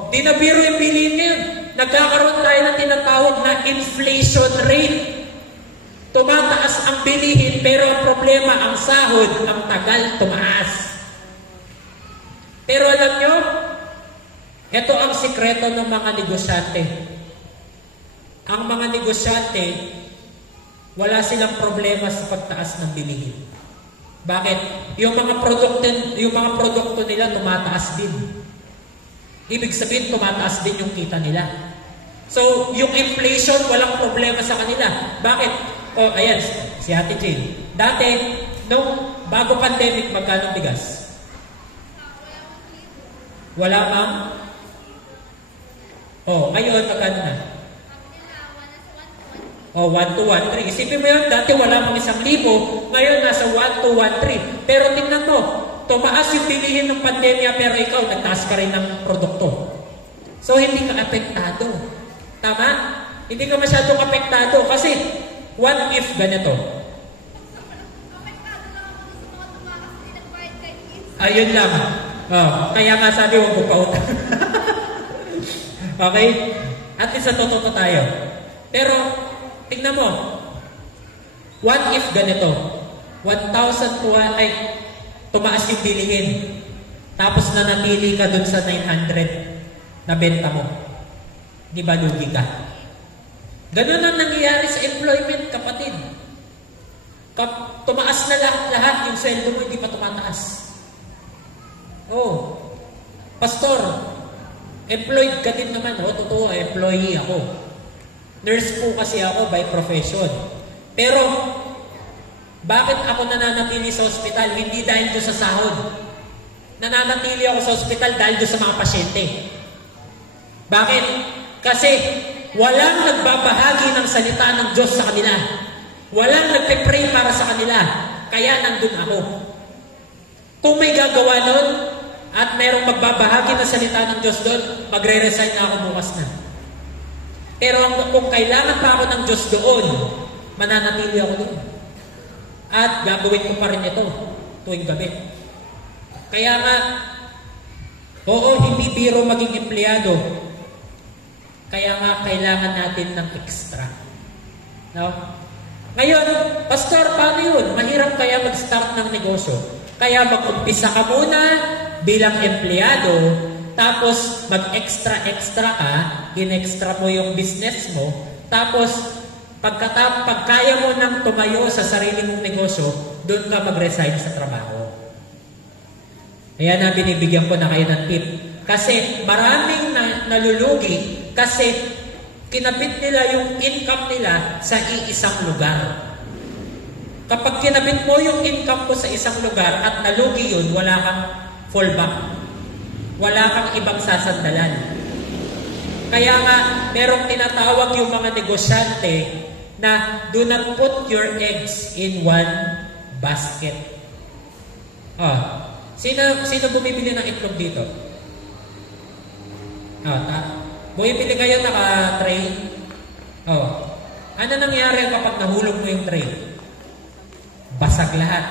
Hindi na biro yung bilihin ngayon. Nagkakaroon tayo ng tinatawag na inflation rate. Tumataas ang bilihin, pero ang problema, ang sahod, ang tagal tumaas. Pero alam nyo, ito ang sikreto ng mga negosyante. Ang mga negosyante, wala silang problema sa pagtaas ng bilihin. Bakit? Yung mga produkto nila tumataas din. Ibig sabihin, tumataas din yung kita nila. So, yung inflation, walang problema sa kanila. Bakit? Ayan, si Ate Jane. Dati, nung bago pandemic, magkano bigas? Wala, ma'am? Ngayon, magkano na? 1 to 1.3. Isipin mo yun, dati wala pang 1,000. Ngayon, nasa 1 to 1.3. Pero tingnan mo, tumaas yung bilihin ng pandemya, pero ikaw, nagtaas ka rin ng produkto. So, hindi ka apektado. Tama? Hindi ka masyadong apektado. Kasi, what if ganito? Ayun lang. Kaya nga sabi, huwag mo pautang. Okay? At least sa totoo tayo. Pero, tingnan mo. What if ganito? 1,000 tumaas yung bilihin. Tapos nanatili ka dun sa 900 na benta mo. Di ba lugi ka? Ganun ang nangyayari sa employment, kapatid. Tumaas na lahat yung sweldo mo, hindi pa tumataas. Pastor, employed ka din naman. Totoo, employee ako. Nurse po kasi ako by profession. Pero, bakit ako nananatili sa ospital? Hindi dahil doon sa sahod. Nananatili ako sa ospital dahil doon sa mga pasyente. Bakit? Kasi, walang nagbabahagi ng salita ng Diyos sa kanila. Walang nagpe-pray para sa kanila. Kaya nandun ako. Kung may gagawa nun, at mayroong magbabahagi ng salita ng Diyos doon, magre-resign na ako bukas na. Pero kung kailangan pa ako ng Diyos doon, mananatili ako doon. At gagawin ko pa rin ito tuwing gabi. Kaya nga, hindi biro maging empleyado. Kaya nga, kailangan natin ng extra. No? Ngayon, Pastor, paano yun? Mahirap kaya mag-start ng negosyo. Kaya mag-umpisa ka muna bilang empleyado, tapos mag-extra ka, in-extra mo yung business mo, tapos pag kaya mo nang tumayo sa sarili mong negosyo, doon ka mag-resign sa trabaho. Kaya na binibigyan ko na kayo ng tip. Kasi maraming nalulugi kasi kinabit nila yung income nila sa iisang lugar. Kapag kinabit mo yung income mo sa isang lugar at nalugi yun, wala kang fallback. Wala kang ibang sasandalan. Kaya nga, merong tinatawag yung mga negosyante na do not put your eggs in one basket. Sino bumibili ng itlog dito? Bumibili kayo naka-tray? Ano nangyari kapag nahulog mo yung tray? Basag lahat.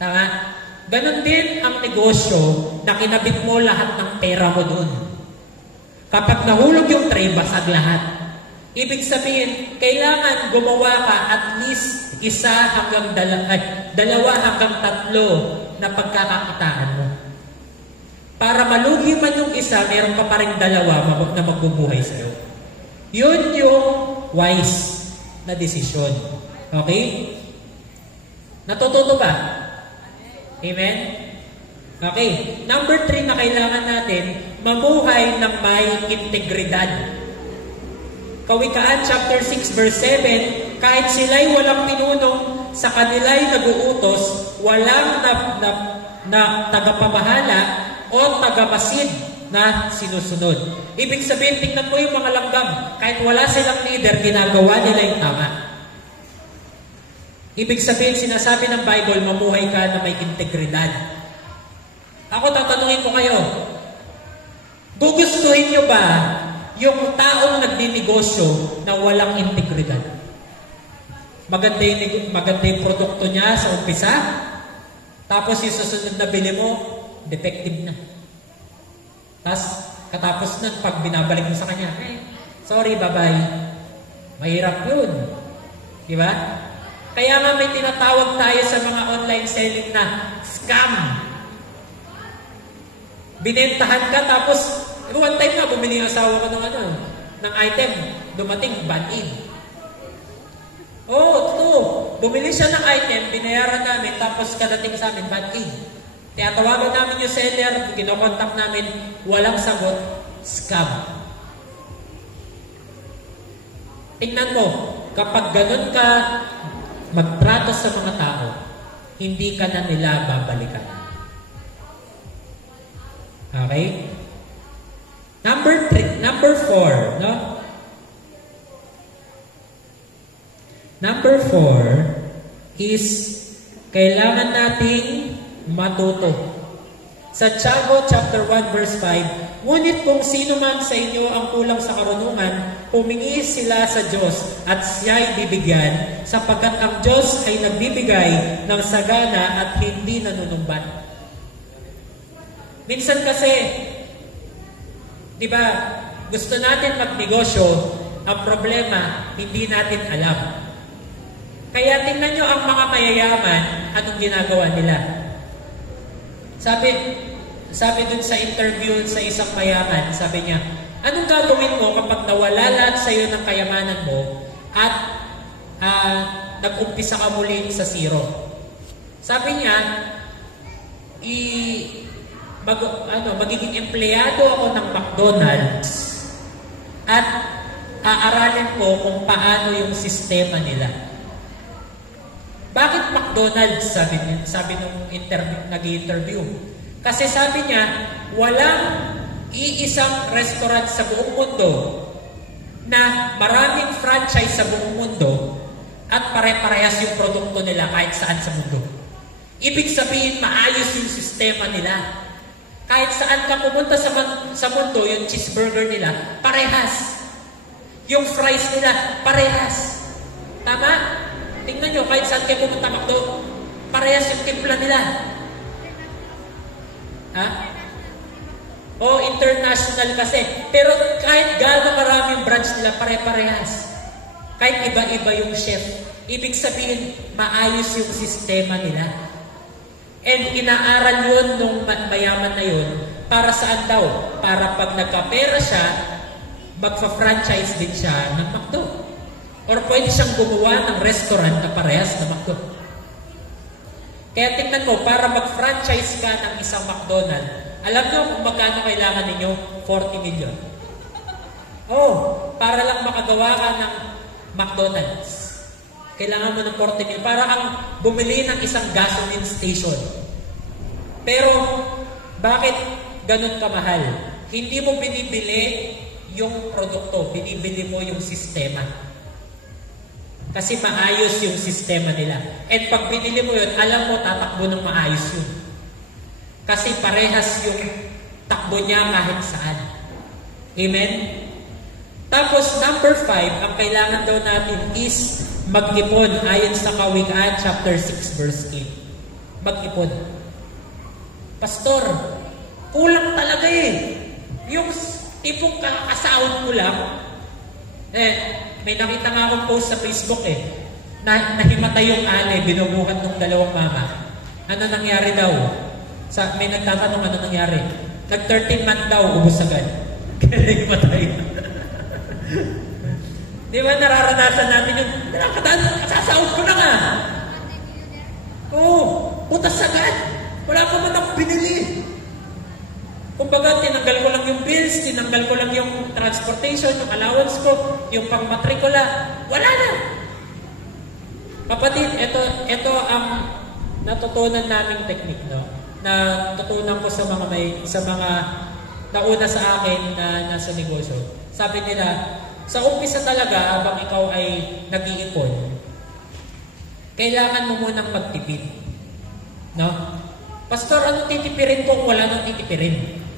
Tama? Ganon din ang negosyo na kinabit mo lahat ng pera mo doon. Kapag nahulog yung tray, basag lahat. Ibig sabihin, kailangan gumawa ka at least 1 hanggang 2 hanggang 3 na pagkakakitaan mo. Para malugi man yung isa, meron ka pa rin 2 na magbubuhay sa'yo. Yun yung wise na desisyon. Okay? Natututo ba? Amen? Okay. Number 3 na kailangan natin, mamuhay ng may integridad. Kawikaan chapter 6 verse 7, kahit sila'y walang pinunong, sa kanila'y naguutos, walang na tagapamahala o tagamasid na sinusunod. Ibig sabihin, tingnan mo yung mga langgam. Kahit wala silang leader, ginagawa nila yung tama. Ibig sabihin, sinasabi ng Bible, mamuhay ka na may integridad. Ako, tatanungin ko kayo, gugustuhin nyo ba yung taong nagninegosyo na walang integridad? Maganda yung produkto niya sa umpisa, tapos yung susunod na bili mo, defective na. Tapos, katapos nun, pag binabalik mo sa kanya, sorry, bye-bye. Mahirap yun. Di ba? Kaya nga may tinatawag tayo sa mga online selling na scam. Binentahan ka, tapos, one time nga, bumili yung asawa ko ng item, dumating, ban-in. Totoo. Bumili siya ng item, binayaran namin, tapos kadating sa amin, ban-in. Tinatawagan namin yung seller, kinokontak namin, walang sagot, scam. Tingnan mo, kapag ganun ka magtrato sa mga tao, hindi ka na nila babalikan. Okay? Number 4, no? Number 4 is kailangan nating matuto. Sa Tiago chapter 1 verse 5, ngunit kung sino man sa inyo ang kulang sa karunungan, humingi sila sa Diyos at siya'y bibigyan, sapagkat ang Diyos ay nagbibigay ng sagana at hindi nanunumbat. Minsan kasi, di ba, gusto natin magnegosyo, ang problema, hindi natin alam. Kaya tingnan nyo ang mga mayayaman, anong ginagawa nila. Sabi dun sa interview sa isang mayaman, sabi niya, anong gagawin mo kapag nawala lahat sa iyo ng kayamanan mo at nag-umpisa ka muli sa zero? Sabi niya, magiging empleyado ako ng McDonald's at aaralin ko kung paano yung sistema nila. Bakit McDonald's? Sabi nung nag-i-interview. Kasi sabi niya, walang iisang restaurant sa buong mundo na maraming franchise sa buong mundo at pare-parehas yung produkto nila kahit saan sa mundo. Ibig sabihin, maayos yung sistema nila. Kahit saan ka pumunta sa mundo, yung cheeseburger nila, parehas. Yung fries nila, parehas. Tama? Tingnan nyo, kahit saan kayo pumunta McDo, parehas yung timpla nila. Ha? International kasi. Pero kahit gaano maraming branch nila, pare-parehas. Kahit iba-iba yung chef. Ibig sabihin, maayos yung sistema nila. And inaaral yun nung mayaman na yun, para saan daw? Para pag nagkapera siya, magpa-franchise din siya ng McDo. Or pwede siyang gumawa ng restaurant na parehas na McDo. Kaya tingnan mo, para mag-franchise ka ng isang McDonald's, alam nyo kung magkano kailangan ninyo? 40 million. Para lang makagawa ka ng McDonald's. Kailangan mo ng 40 million. Para ang bumili ng isang gasoline station. Pero, bakit ganun kamahal? Hindi mo binibili yung produkto, binibili mo yung sistema. Kasi maayos yung sistema nila. And pag binili mo yun, alam mo, tatakbo ng maayos yun. Kasi parehas yung takbo niya kahit saan. Amen? Tapos, number 5, ang kailangan daw natin is mag-ipon ayon sa Kawikaan chapter 6 verse 8. Mag-ipon. Pastor, kulang talaga Yung tipong kakasahod ko lang, may nakita nga akong post sa Facebook nahimatay yung ane, binubuhat ng dalawang mama. Ano nangyari daw? May nagtatanong ano nangyari. Nag-13 month daw, ubos agad. Kaya himatay. Di ba nararanasan natin yung, kasasahod ko na nga. Oo, butas agad. Wala pa man akong binili. Kumbaga, tinanggal ko lang yung bills, tinanggal ko lang yung transportation, yung allowance ko, yung pangmatrikula. Wala na. Kapatid, ito ang natutunan naming technique, no? Na tutunan ko sa mga nauna sa akin na nasa negosyo. Sabi nila, sa umpisa talaga, habang ikaw ay nag-iipon, kailangan mo munang magtipid. No? Pastor, ano titipirin ko kung wala nang titipirin?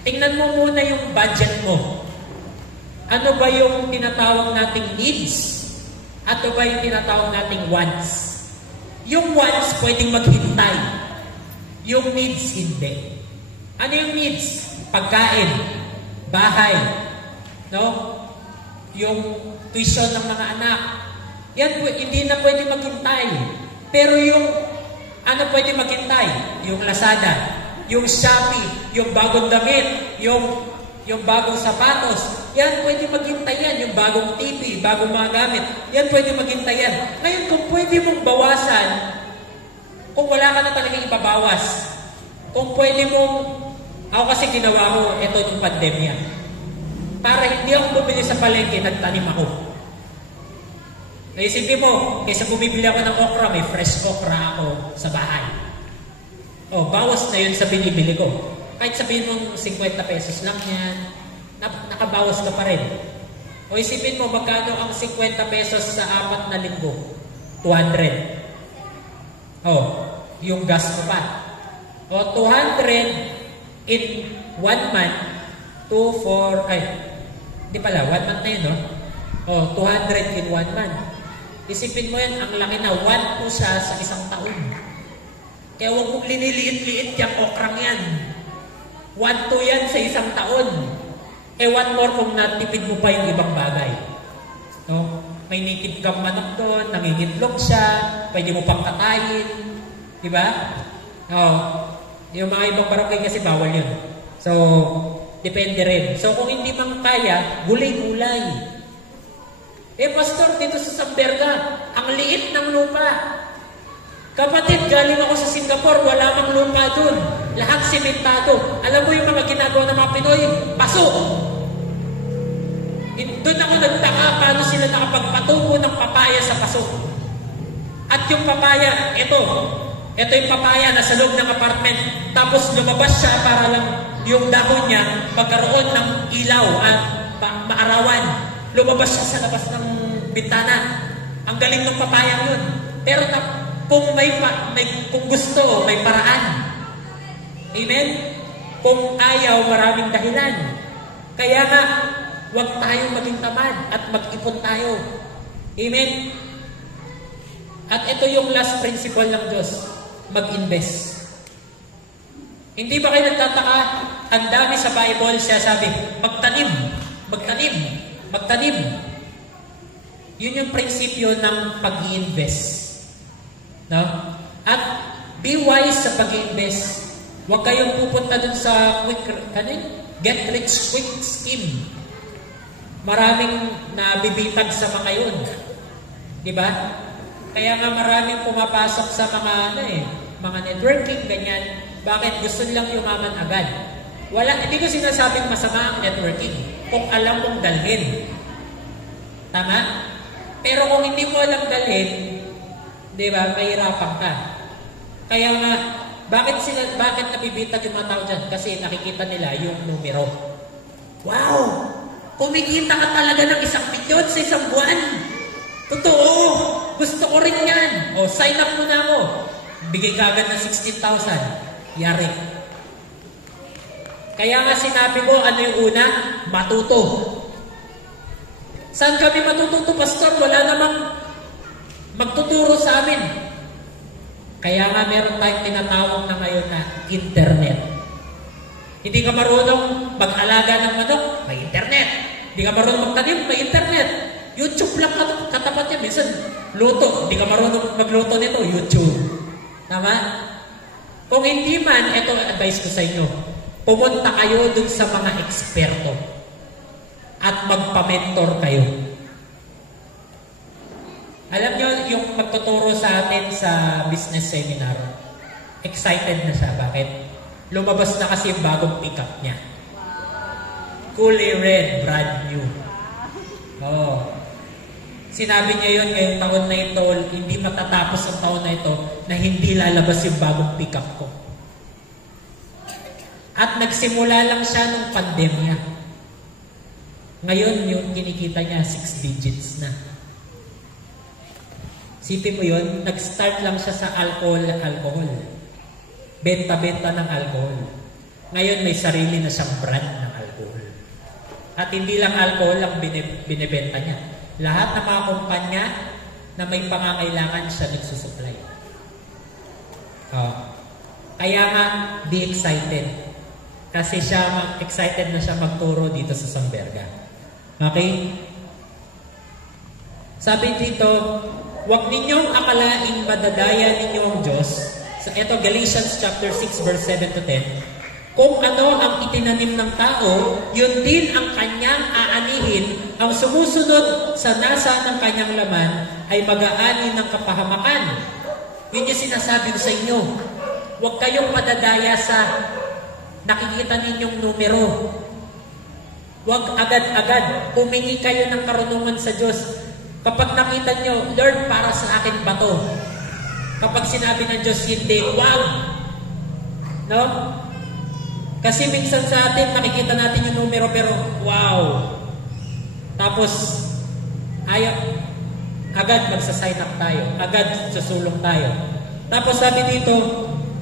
Tingnan mo muna yung budget mo. Ano ba yung tinatawag nating needs? At ano ba yung tinatawag nating wants? Yung wants, pwedeng maghintay. Yung needs, hindi. Ano yung needs? Pagkain, bahay, no? Yung tuition ng mga anak. Yan, hindi na pwede maghintay. Pero yung ano pwede maghintay? Yung Lazada, yung Shopee, yung bagong damit, yung bagong sapatos. Yan, pwede maghintay yan. Yung bagong TV, bagong mga gamit. Yan, pwede maghintay yan. Ngayon, kung pwede mong bawasan, kung wala ka na talaga ibabawas, kung pwede mong, ako kasi ginawa ko ito ng pandemya. Para hindi ako bumili sa palengke, nagtanim ako. Naisipin mo, kaysa bumibili ako ng okra, may fresh okra ako sa bahay. O, bawas na yun sa binibili ko. Kahit sabihin mong 50 pesos lang yan, nakabawas ka pa rin. O isipin mo, magkano ang 50 pesos sa 4 na linggo? 200. O, yung gas mo pa. O, 200 in 1 month, 2, 4, di pala, 1 month na yun, no? O, 200 in 1 month. Isipin mo yan, ang laki na 1 po siya sa isang taon. Kaya huwag mong liniliit-liit yung okrang yan. 1-2 yan sa isang taon. One more kung natipid mo pa yung ibang bagay. No? May native kang manok doon, nangingitlog siya, pwede mo pang katayin. Diba? No. Yung mga ibang barangay kasi bawal yun. So, depende rin. So, kung hindi mang kaya, gulay-gulay. Pastor, dito sa Samberga, ang liit ng lupa. Kapatid, galing ako sa Singapore, wala mang lupa dun. Lahat simentado. Alam mo yung mga ginagawa ng mga Pinoy? Paso! Doon ako nagtaka paano sila nakapagpatubo ng papaya sa paso. At yung papaya, ito yung papaya nasa loob ng apartment. Tapos lumabas siya para lang yung dahon niya magkaroon ng ilaw at maarawan. Lumabas siya sa labas ng bintana. Ang galing ng papaya yun. Pero kung kung gusto, may paraan. Amen? Kung ayaw, maraming dahilan. Kaya nga, huwag tayong maging tamad at mag-ipon tayo. Amen? At ito yung last principle ng Diyos, mag-invest. Hindi ba kayo nagtataka? Ang dami sa Bible siya sabi, magtanim, magtanim, magtanim. Yun yung prinsipyo ng pag-i-invest. No? At be wise sa pag-i-invest. Huwag kayong pupunta dun sa get rich quick scheme. Maraming nabibitag sa mga yun. Diba? Kaya nga maraming pumapasok sa mga networking, ganyan. Bakit? Gusto nilang yumaman agad. Hindi ko sinasabing masama ang networking kung alam mong dalhin. Tama? Pero kung hindi mo alam dalhin, di ba, mahirapan ka. Kaya nga, bakit nabibitag yung mga tao dyan? Kasi nakikita nila yung numero. Wow! Kumikita ka talaga ng 1 milyon sa isang buwan. Totoo! Gusto ko rin yan. O, sign up mo na ako. Bigay ka agad ng 16,000. Yari. Kaya nga sinabi ko, ano yung una? Matuto. Saan kami matututo, Pastor? Wala namang magtuturo sa amin. Kaya nga meron tayong tinatawag na ngayon na internet. Hindi ka marunong mag-alaga ng manok, may internet. Hindi ka marunong magtanim, may internet. YouTube lang katapat niya. Minsan, luto. Hindi ka marunong magluto nito, YouTube. Tama? Kung hindi man, ito ang advice ko sa inyo. Pumunta kayo dun sa mga eksperto at magpa-mentor kayo. Alam nyo, yung magtuturo sa atin sa business seminar. Excited na siya. Bakit? Lumabas na kasi yung bagong pickup niya. Fully red, brand new. Oh. Sinabi niya yun ngayong taon na ito, hindi matatapos ang taon na ito na hindi lalabas yung bagong pickup ko. At nagsimula lang siya nung pandemya. Ngayon, yung kinikita niya, 6 digits na. Sipin mo yun, nag-start lang siya sa alcohol. Benta-benta ng alcohol. Ngayon, may sarili na siyang brand ng alcohol. At hindi lang alcohol ang binibenta niya. Lahat ng mga kumpanya na may pangangailangan siya nagsusupply. Kaya nga, be excited. Kasi siya, excited na siya magturo dito sa Samberga. Okay? Sabi dito, huwag ninyong akalaing madadaya ninyo ang Diyos. Ito, Galatians chapter 6, verse 7 to 10. Kung ano ang itinanim ng tao, yun din ang kanyang aanihin. Ang sumusunod sa nasa ng kanyang laman ay mag-aani ng kapahamakan. Yun yung sinasabi ko sa inyo. Huwag kayong madadaya sa nakikita ninyong numero. Huwag agad-agad. Humingi kayo ng karunungan sa Diyos. Kapag nakita nyo, Lord, para sa akin ba to? Kapag sinabi ng Diyos, hindi, wow! No? Kasi minsan sa atin, nakikita natin yung numero, pero wow! Tapos, agad magsasign up tayo. Agad susulong tayo. Tapos sabi dito,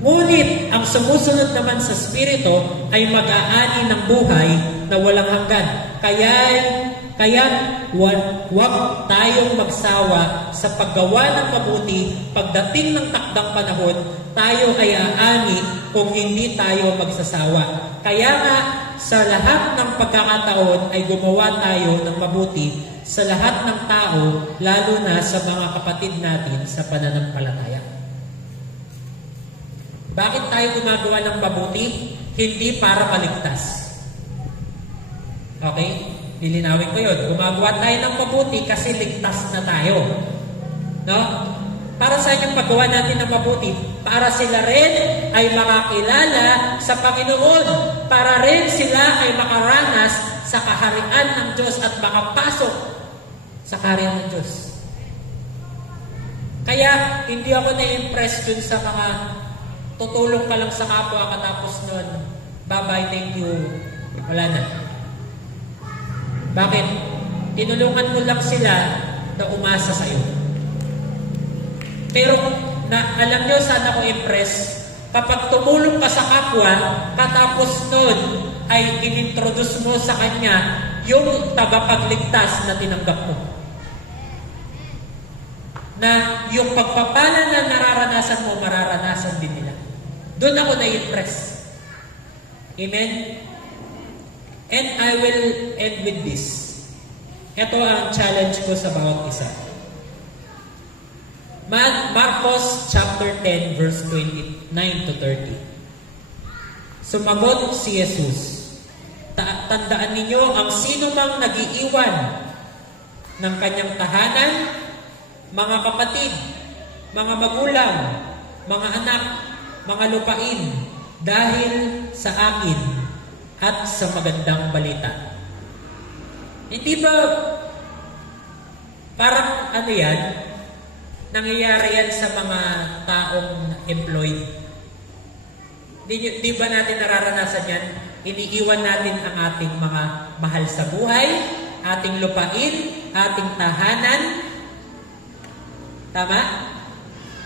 ngunit ang sumusunod naman sa Espiritu ay mag-aani ng buhay na walang hanggan. Kaya huwag tayong magsawa sa paggawa ng mabuti. Pagdating ng takdang panahon, tayo ay aani kung hindi tayo magsasawa. Kaya nga, sa lahat ng pagkakataon ay gumawa tayo ng mabuti sa lahat ng tao, lalo na sa mga kapatid natin sa pananampalataya. Bakit tayo gumagawa ng mabuti? Hindi para maligtas. Okay? Lilinawin ko yun. Gumagawa tayo ng mabuti kasi ligtas na tayo. No? Para sa inyong paggawa natin ng mabuti, para sila rin ay makakilala sa Panginoon. Para rin sila ay makaranas sa kaharian ng Diyos at makapasok sa kaharian ng Diyos. Kaya, hindi ako na-impress dun sa mga tutulong ka lang sa kapwa katapos nun, bye-bye, thank you, wala na. Bakit? Tinulungan mo lang sila na umasa sa iyo. Pero alam nyo, sana ko impress, kapag tumulong ka sa kapwa, katapos nun ay inintroduce mo sa kanya yung tagapagligtas na tinanggap mo. Na yung pagpapala na nararanasan mo, mararanasan din nila. Doon ako na-impress. Amen? And I will end with this. Ito ang challenge ko sa bawat isa. Marcos chapter 10 verse 29 to 30. Sumagot si Jesus, tandaan ninyo ang sino mang nag-iiwan ng kanyang tahanan, mga kapatid, mga magulang, mga anak, mga lupain, dahil sa akin at sa magandang balita. Hindi ba parang ano yan? Nangyayari yan sa mga taong employed. Di ba natin nararanasan yan? Iniiwan natin ang ating mga mahal sa buhay, ating lupain, ating tahanan. Tama?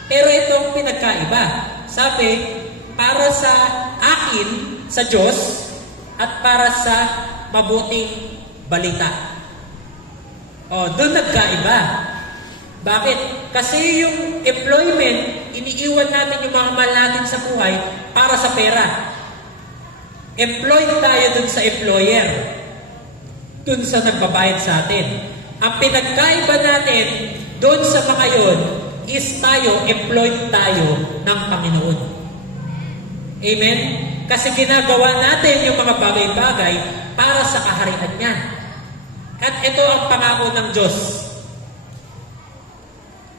Pero ito ang pinagkaiba. Sabi, para sa akin, sa Diyos, at para sa mabuting balita. Doon nagkaiba. Bakit? Kasi yung employment, iniiwan natin yung mga mahal natin sa buhay para sa pera. Employed tayo dun sa employer. Dun sa nagbabayad sa atin. Ang pinagkaiba natin dun sa mga yun is tayo, employed tayo ng Panginoon. Amen? Kasi ginagawa natin yung mga bagay-bagay para sa kaharian niya. At ito ang pangako ng Diyos.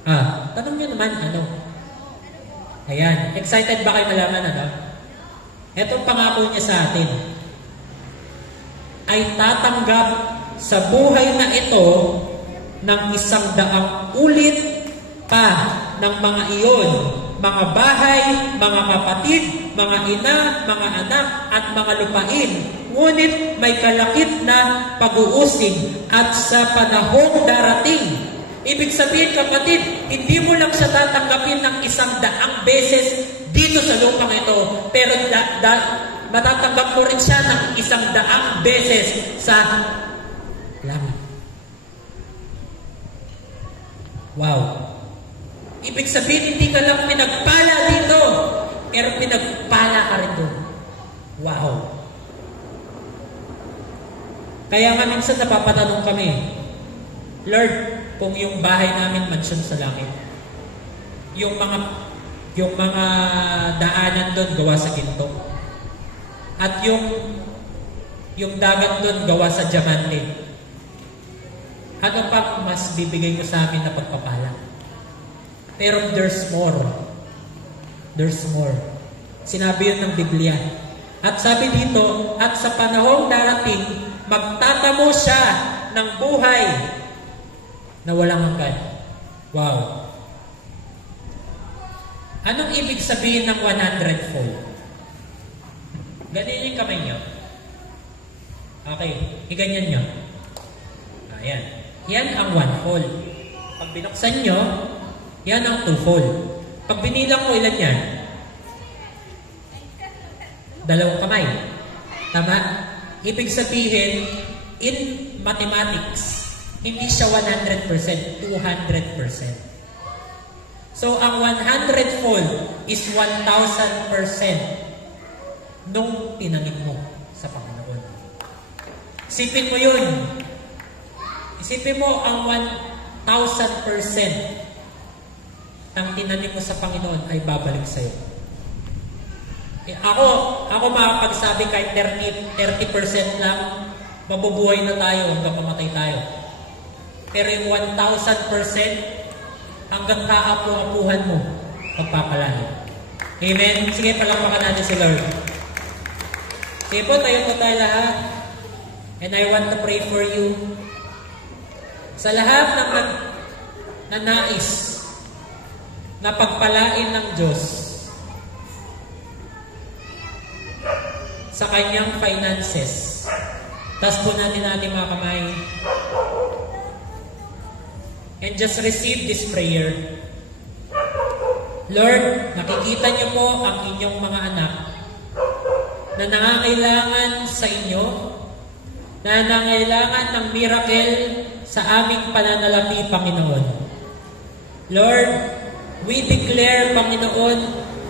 Tanong nyo naman, ano? Ayan, excited ba kayo malaman, ano? Etong pangako niya sa atin ay tatanggap sa buhay na ito ng 100 ulit pa ng mga iyon, mga bahay, mga kapatid, mga ina, mga anak, at mga lupain. Ngunit may kalakip na pag-uusig at sa panahong darating. Ibig sabihin, kapatid, hindi mo lang siya tatanggapin ng 100 beses dito sa lupang ito, pero matatanggap mo rin siya ng 100 beses sa langit. Wow! Ibig sabihin, hindi ka lang pinagpala dito, pero pinagpala ka rin doon. Wow! Kaya nga minsan napapatanong kami, Lord, kung yung bahay namin mansyon sa langit, yung mga daanan doon gawa sa ginto, at yung dagat doon gawa sa diamante, ano pa mas bibigay mo sa amin na pagpapala? Pero there's more. There's more. Sinabi yun ng Biblia. At sabi dito, at sa panahong darating, magtatamo siya ng buhay na walang hanggan. Wow. Anong ibig sabihin ng 100-fold? Ganyan yung kamay nyo. Okay, iganyan nyo. Ayan. Yan ang 1-fold. Pag binuksan nyo, yan ang 2-fold. Pag binilang mo, ilan yan? 2 kamay. Tama? Ibig sabihin, in mathematics, hindi siya 100%, 200%. So, ang 100-fold is 1,000% nung tinanim mo sa Panginoon. Isipin mo yun. Isipin mo ang 1,000% ng tinanim mo sa Panginoon ay babalik sa'yo. Ako makapagsabi kahit 30% lang, mabubuhay na tayo hanggang mamatay tayo. Pero yung 1,000%, hanggang kaapu-apuhan mo, pagpapalahin. Amen? Sige, palakpakan natin si Lord. Sige po, tayo po tayo lahat. And I want to pray for you. Sa lahat ng nanais na pagpalain ng Diyos sa kanyang finances. Taas po natin mga kamay. And just receive this prayer. Lord, nakikita niyo po ang inyong mga anak na nangangailangan sa inyo, na nangangailangan ng miracle sa aming pananalapi, Panginoon. Lord, we declare, Panginoon,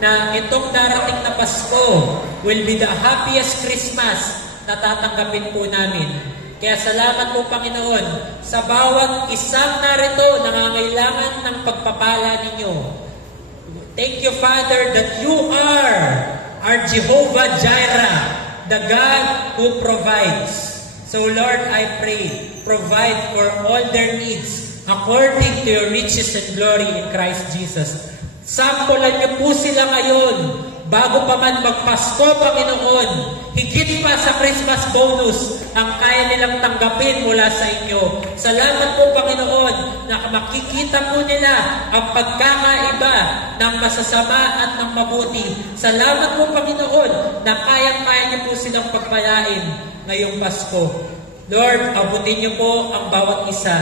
na itong darating na Pasko will be the happiest Christmas na tatanggapin po namin. Kaya salamat po, Panginoon, sa bawat isang narito nangangailangan ng pagpapala ninyo. Thank you, Father, that you are our Jehovah Jireh, the God who provides. So, Lord, I pray, provide for all their needs according to your riches and glory in Christ Jesus. Sampulan niyo po sila ngayon bago pa man magpasko, Panginoon. Higit pa sa Christmas bonus ang kaya nilang tanggapin mula sa inyo. Salamat po, Panginoon, na makikita po nila ang pagkakaiba ng masasama at ng mabuti. Salamat po, Panginoon, na kayang-kaya niyo po silang pagpalain ngayong Pasko. Lord, abutin niyo po ang bawat isa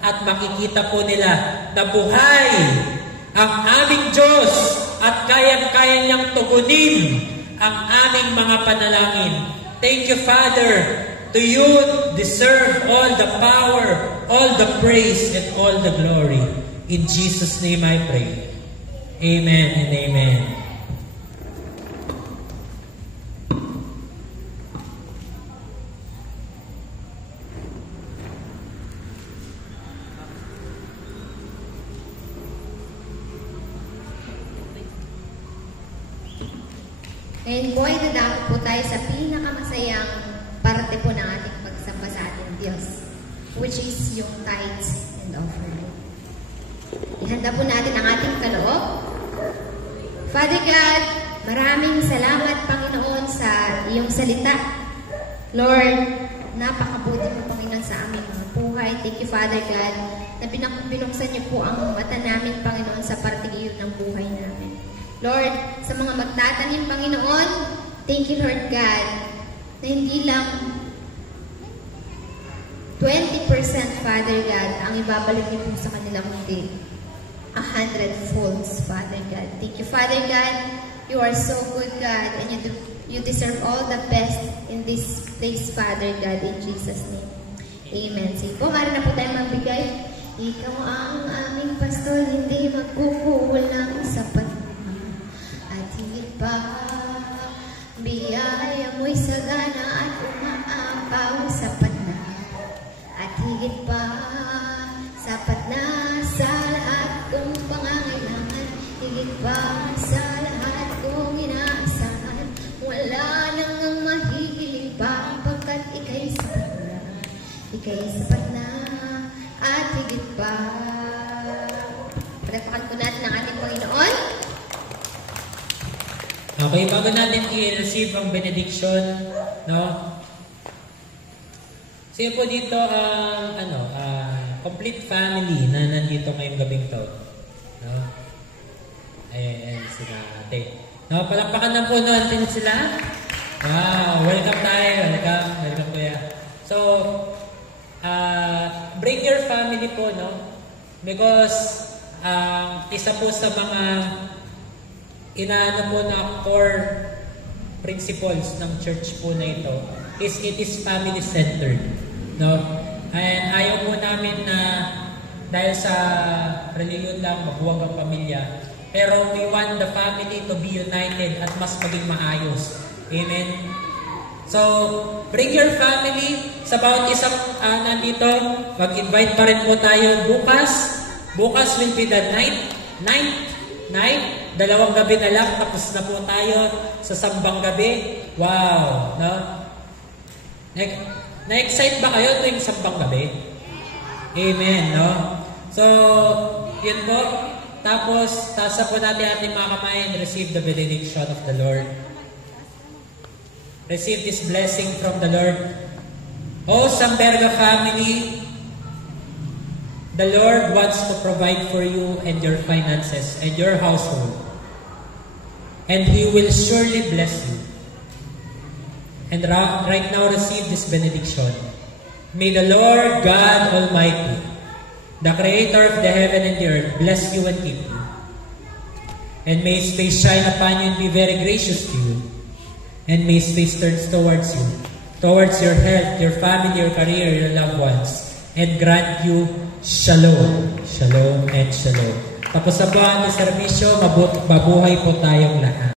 at makikita po nila na buhay ang aming Diyos at kayang-kaya niyang tugunin ang aming mga panalangin. Thank you, Father. To you deserve all the power, all the praise, and all the glory. In Jesus' name I pray. Amen and amen. And boy, nadako po tayo sa pinakamasayang parte po ng ating pagsamba sa ating Diyos, which is yung tithes and offering. Ihanda po natin ang ating kaloob. Father God, maraming salamat, Panginoon, sa iyong salita. Lord, napakabuti mo, Panginoon, sa aming mga buhay. Thank you, Father God, na binuksan niyo po ang mata namin, Panginoon, sa partigil ng buhay namin. Lord, sa mga magtatanim, Panginoon, thank you, Lord God, na hindi lang 20%, Father God, ang ibabalik niyo po sa kanila, kundi 100-fold, Father God. Thank you, Father God. You are so good, God, and you deserve all the best in this place, Father God, in Jesus' name. Amen. Sige po, maaari na po tayo magbigay. Ikaw ang aming pastor, hindi magkukulang sapat na. At higit pa, biyaya mo'y sagana at umaapaw sapat na. At higit pa, sapat na sa lahat kong pangangailangan. Higit pa sa lahat kong inaasahan. Wala nang ang mahihiling pa, pagkat ika'y sapat na. Ika'y sapat na at higit pa. Palapakan po natin ang ating Panginoon. Okay, bago natin i-receive ang benediction, no? Sige po dito ang complete family na nandito ngayong gabing to. No? Ayan sila ate. No, palakpakan na po natin sila. Wow, welcome tayo. Welcome kuya. So, bring your family po, no? Because isa po sa mga inaano po na core principles ng church po na ito is it is family-centered. No? And ayaw po namin na dahil sa reliyon lang mabuwag ang pamilya. Pero we want the family to be united at mas maging maayos. Amen? So, bring your family. Sa bawat isang nandito, mag-invite pa rin po tayo bukas. Bukas will be the ninth. 2 gabi na lang, tapos na po tayo sa sambang gabi. Wow! No? Na-excite ba kayo tuwing sambang gabi? Amen, no? So, yun po. Tapos, tasa po natin ating mga kamay and receive the benediction of the Lord. Receive this blessing from the Lord. O Samberga family, the Lord wants to provide for you and your finances and your household. And He will surely bless you. And right now, receive this benediction. May the Lord God Almighty, the Creator of the heaven and the earth, bless you and keep you. And may His face shine upon you and be very gracious to you. And may His face turn towards you, towards your health, your family, your career, your loved ones, and grant you shalom, shalom, and shalom. Tapos sa buwan ng serbisyo, mabuhay po tayong lahat.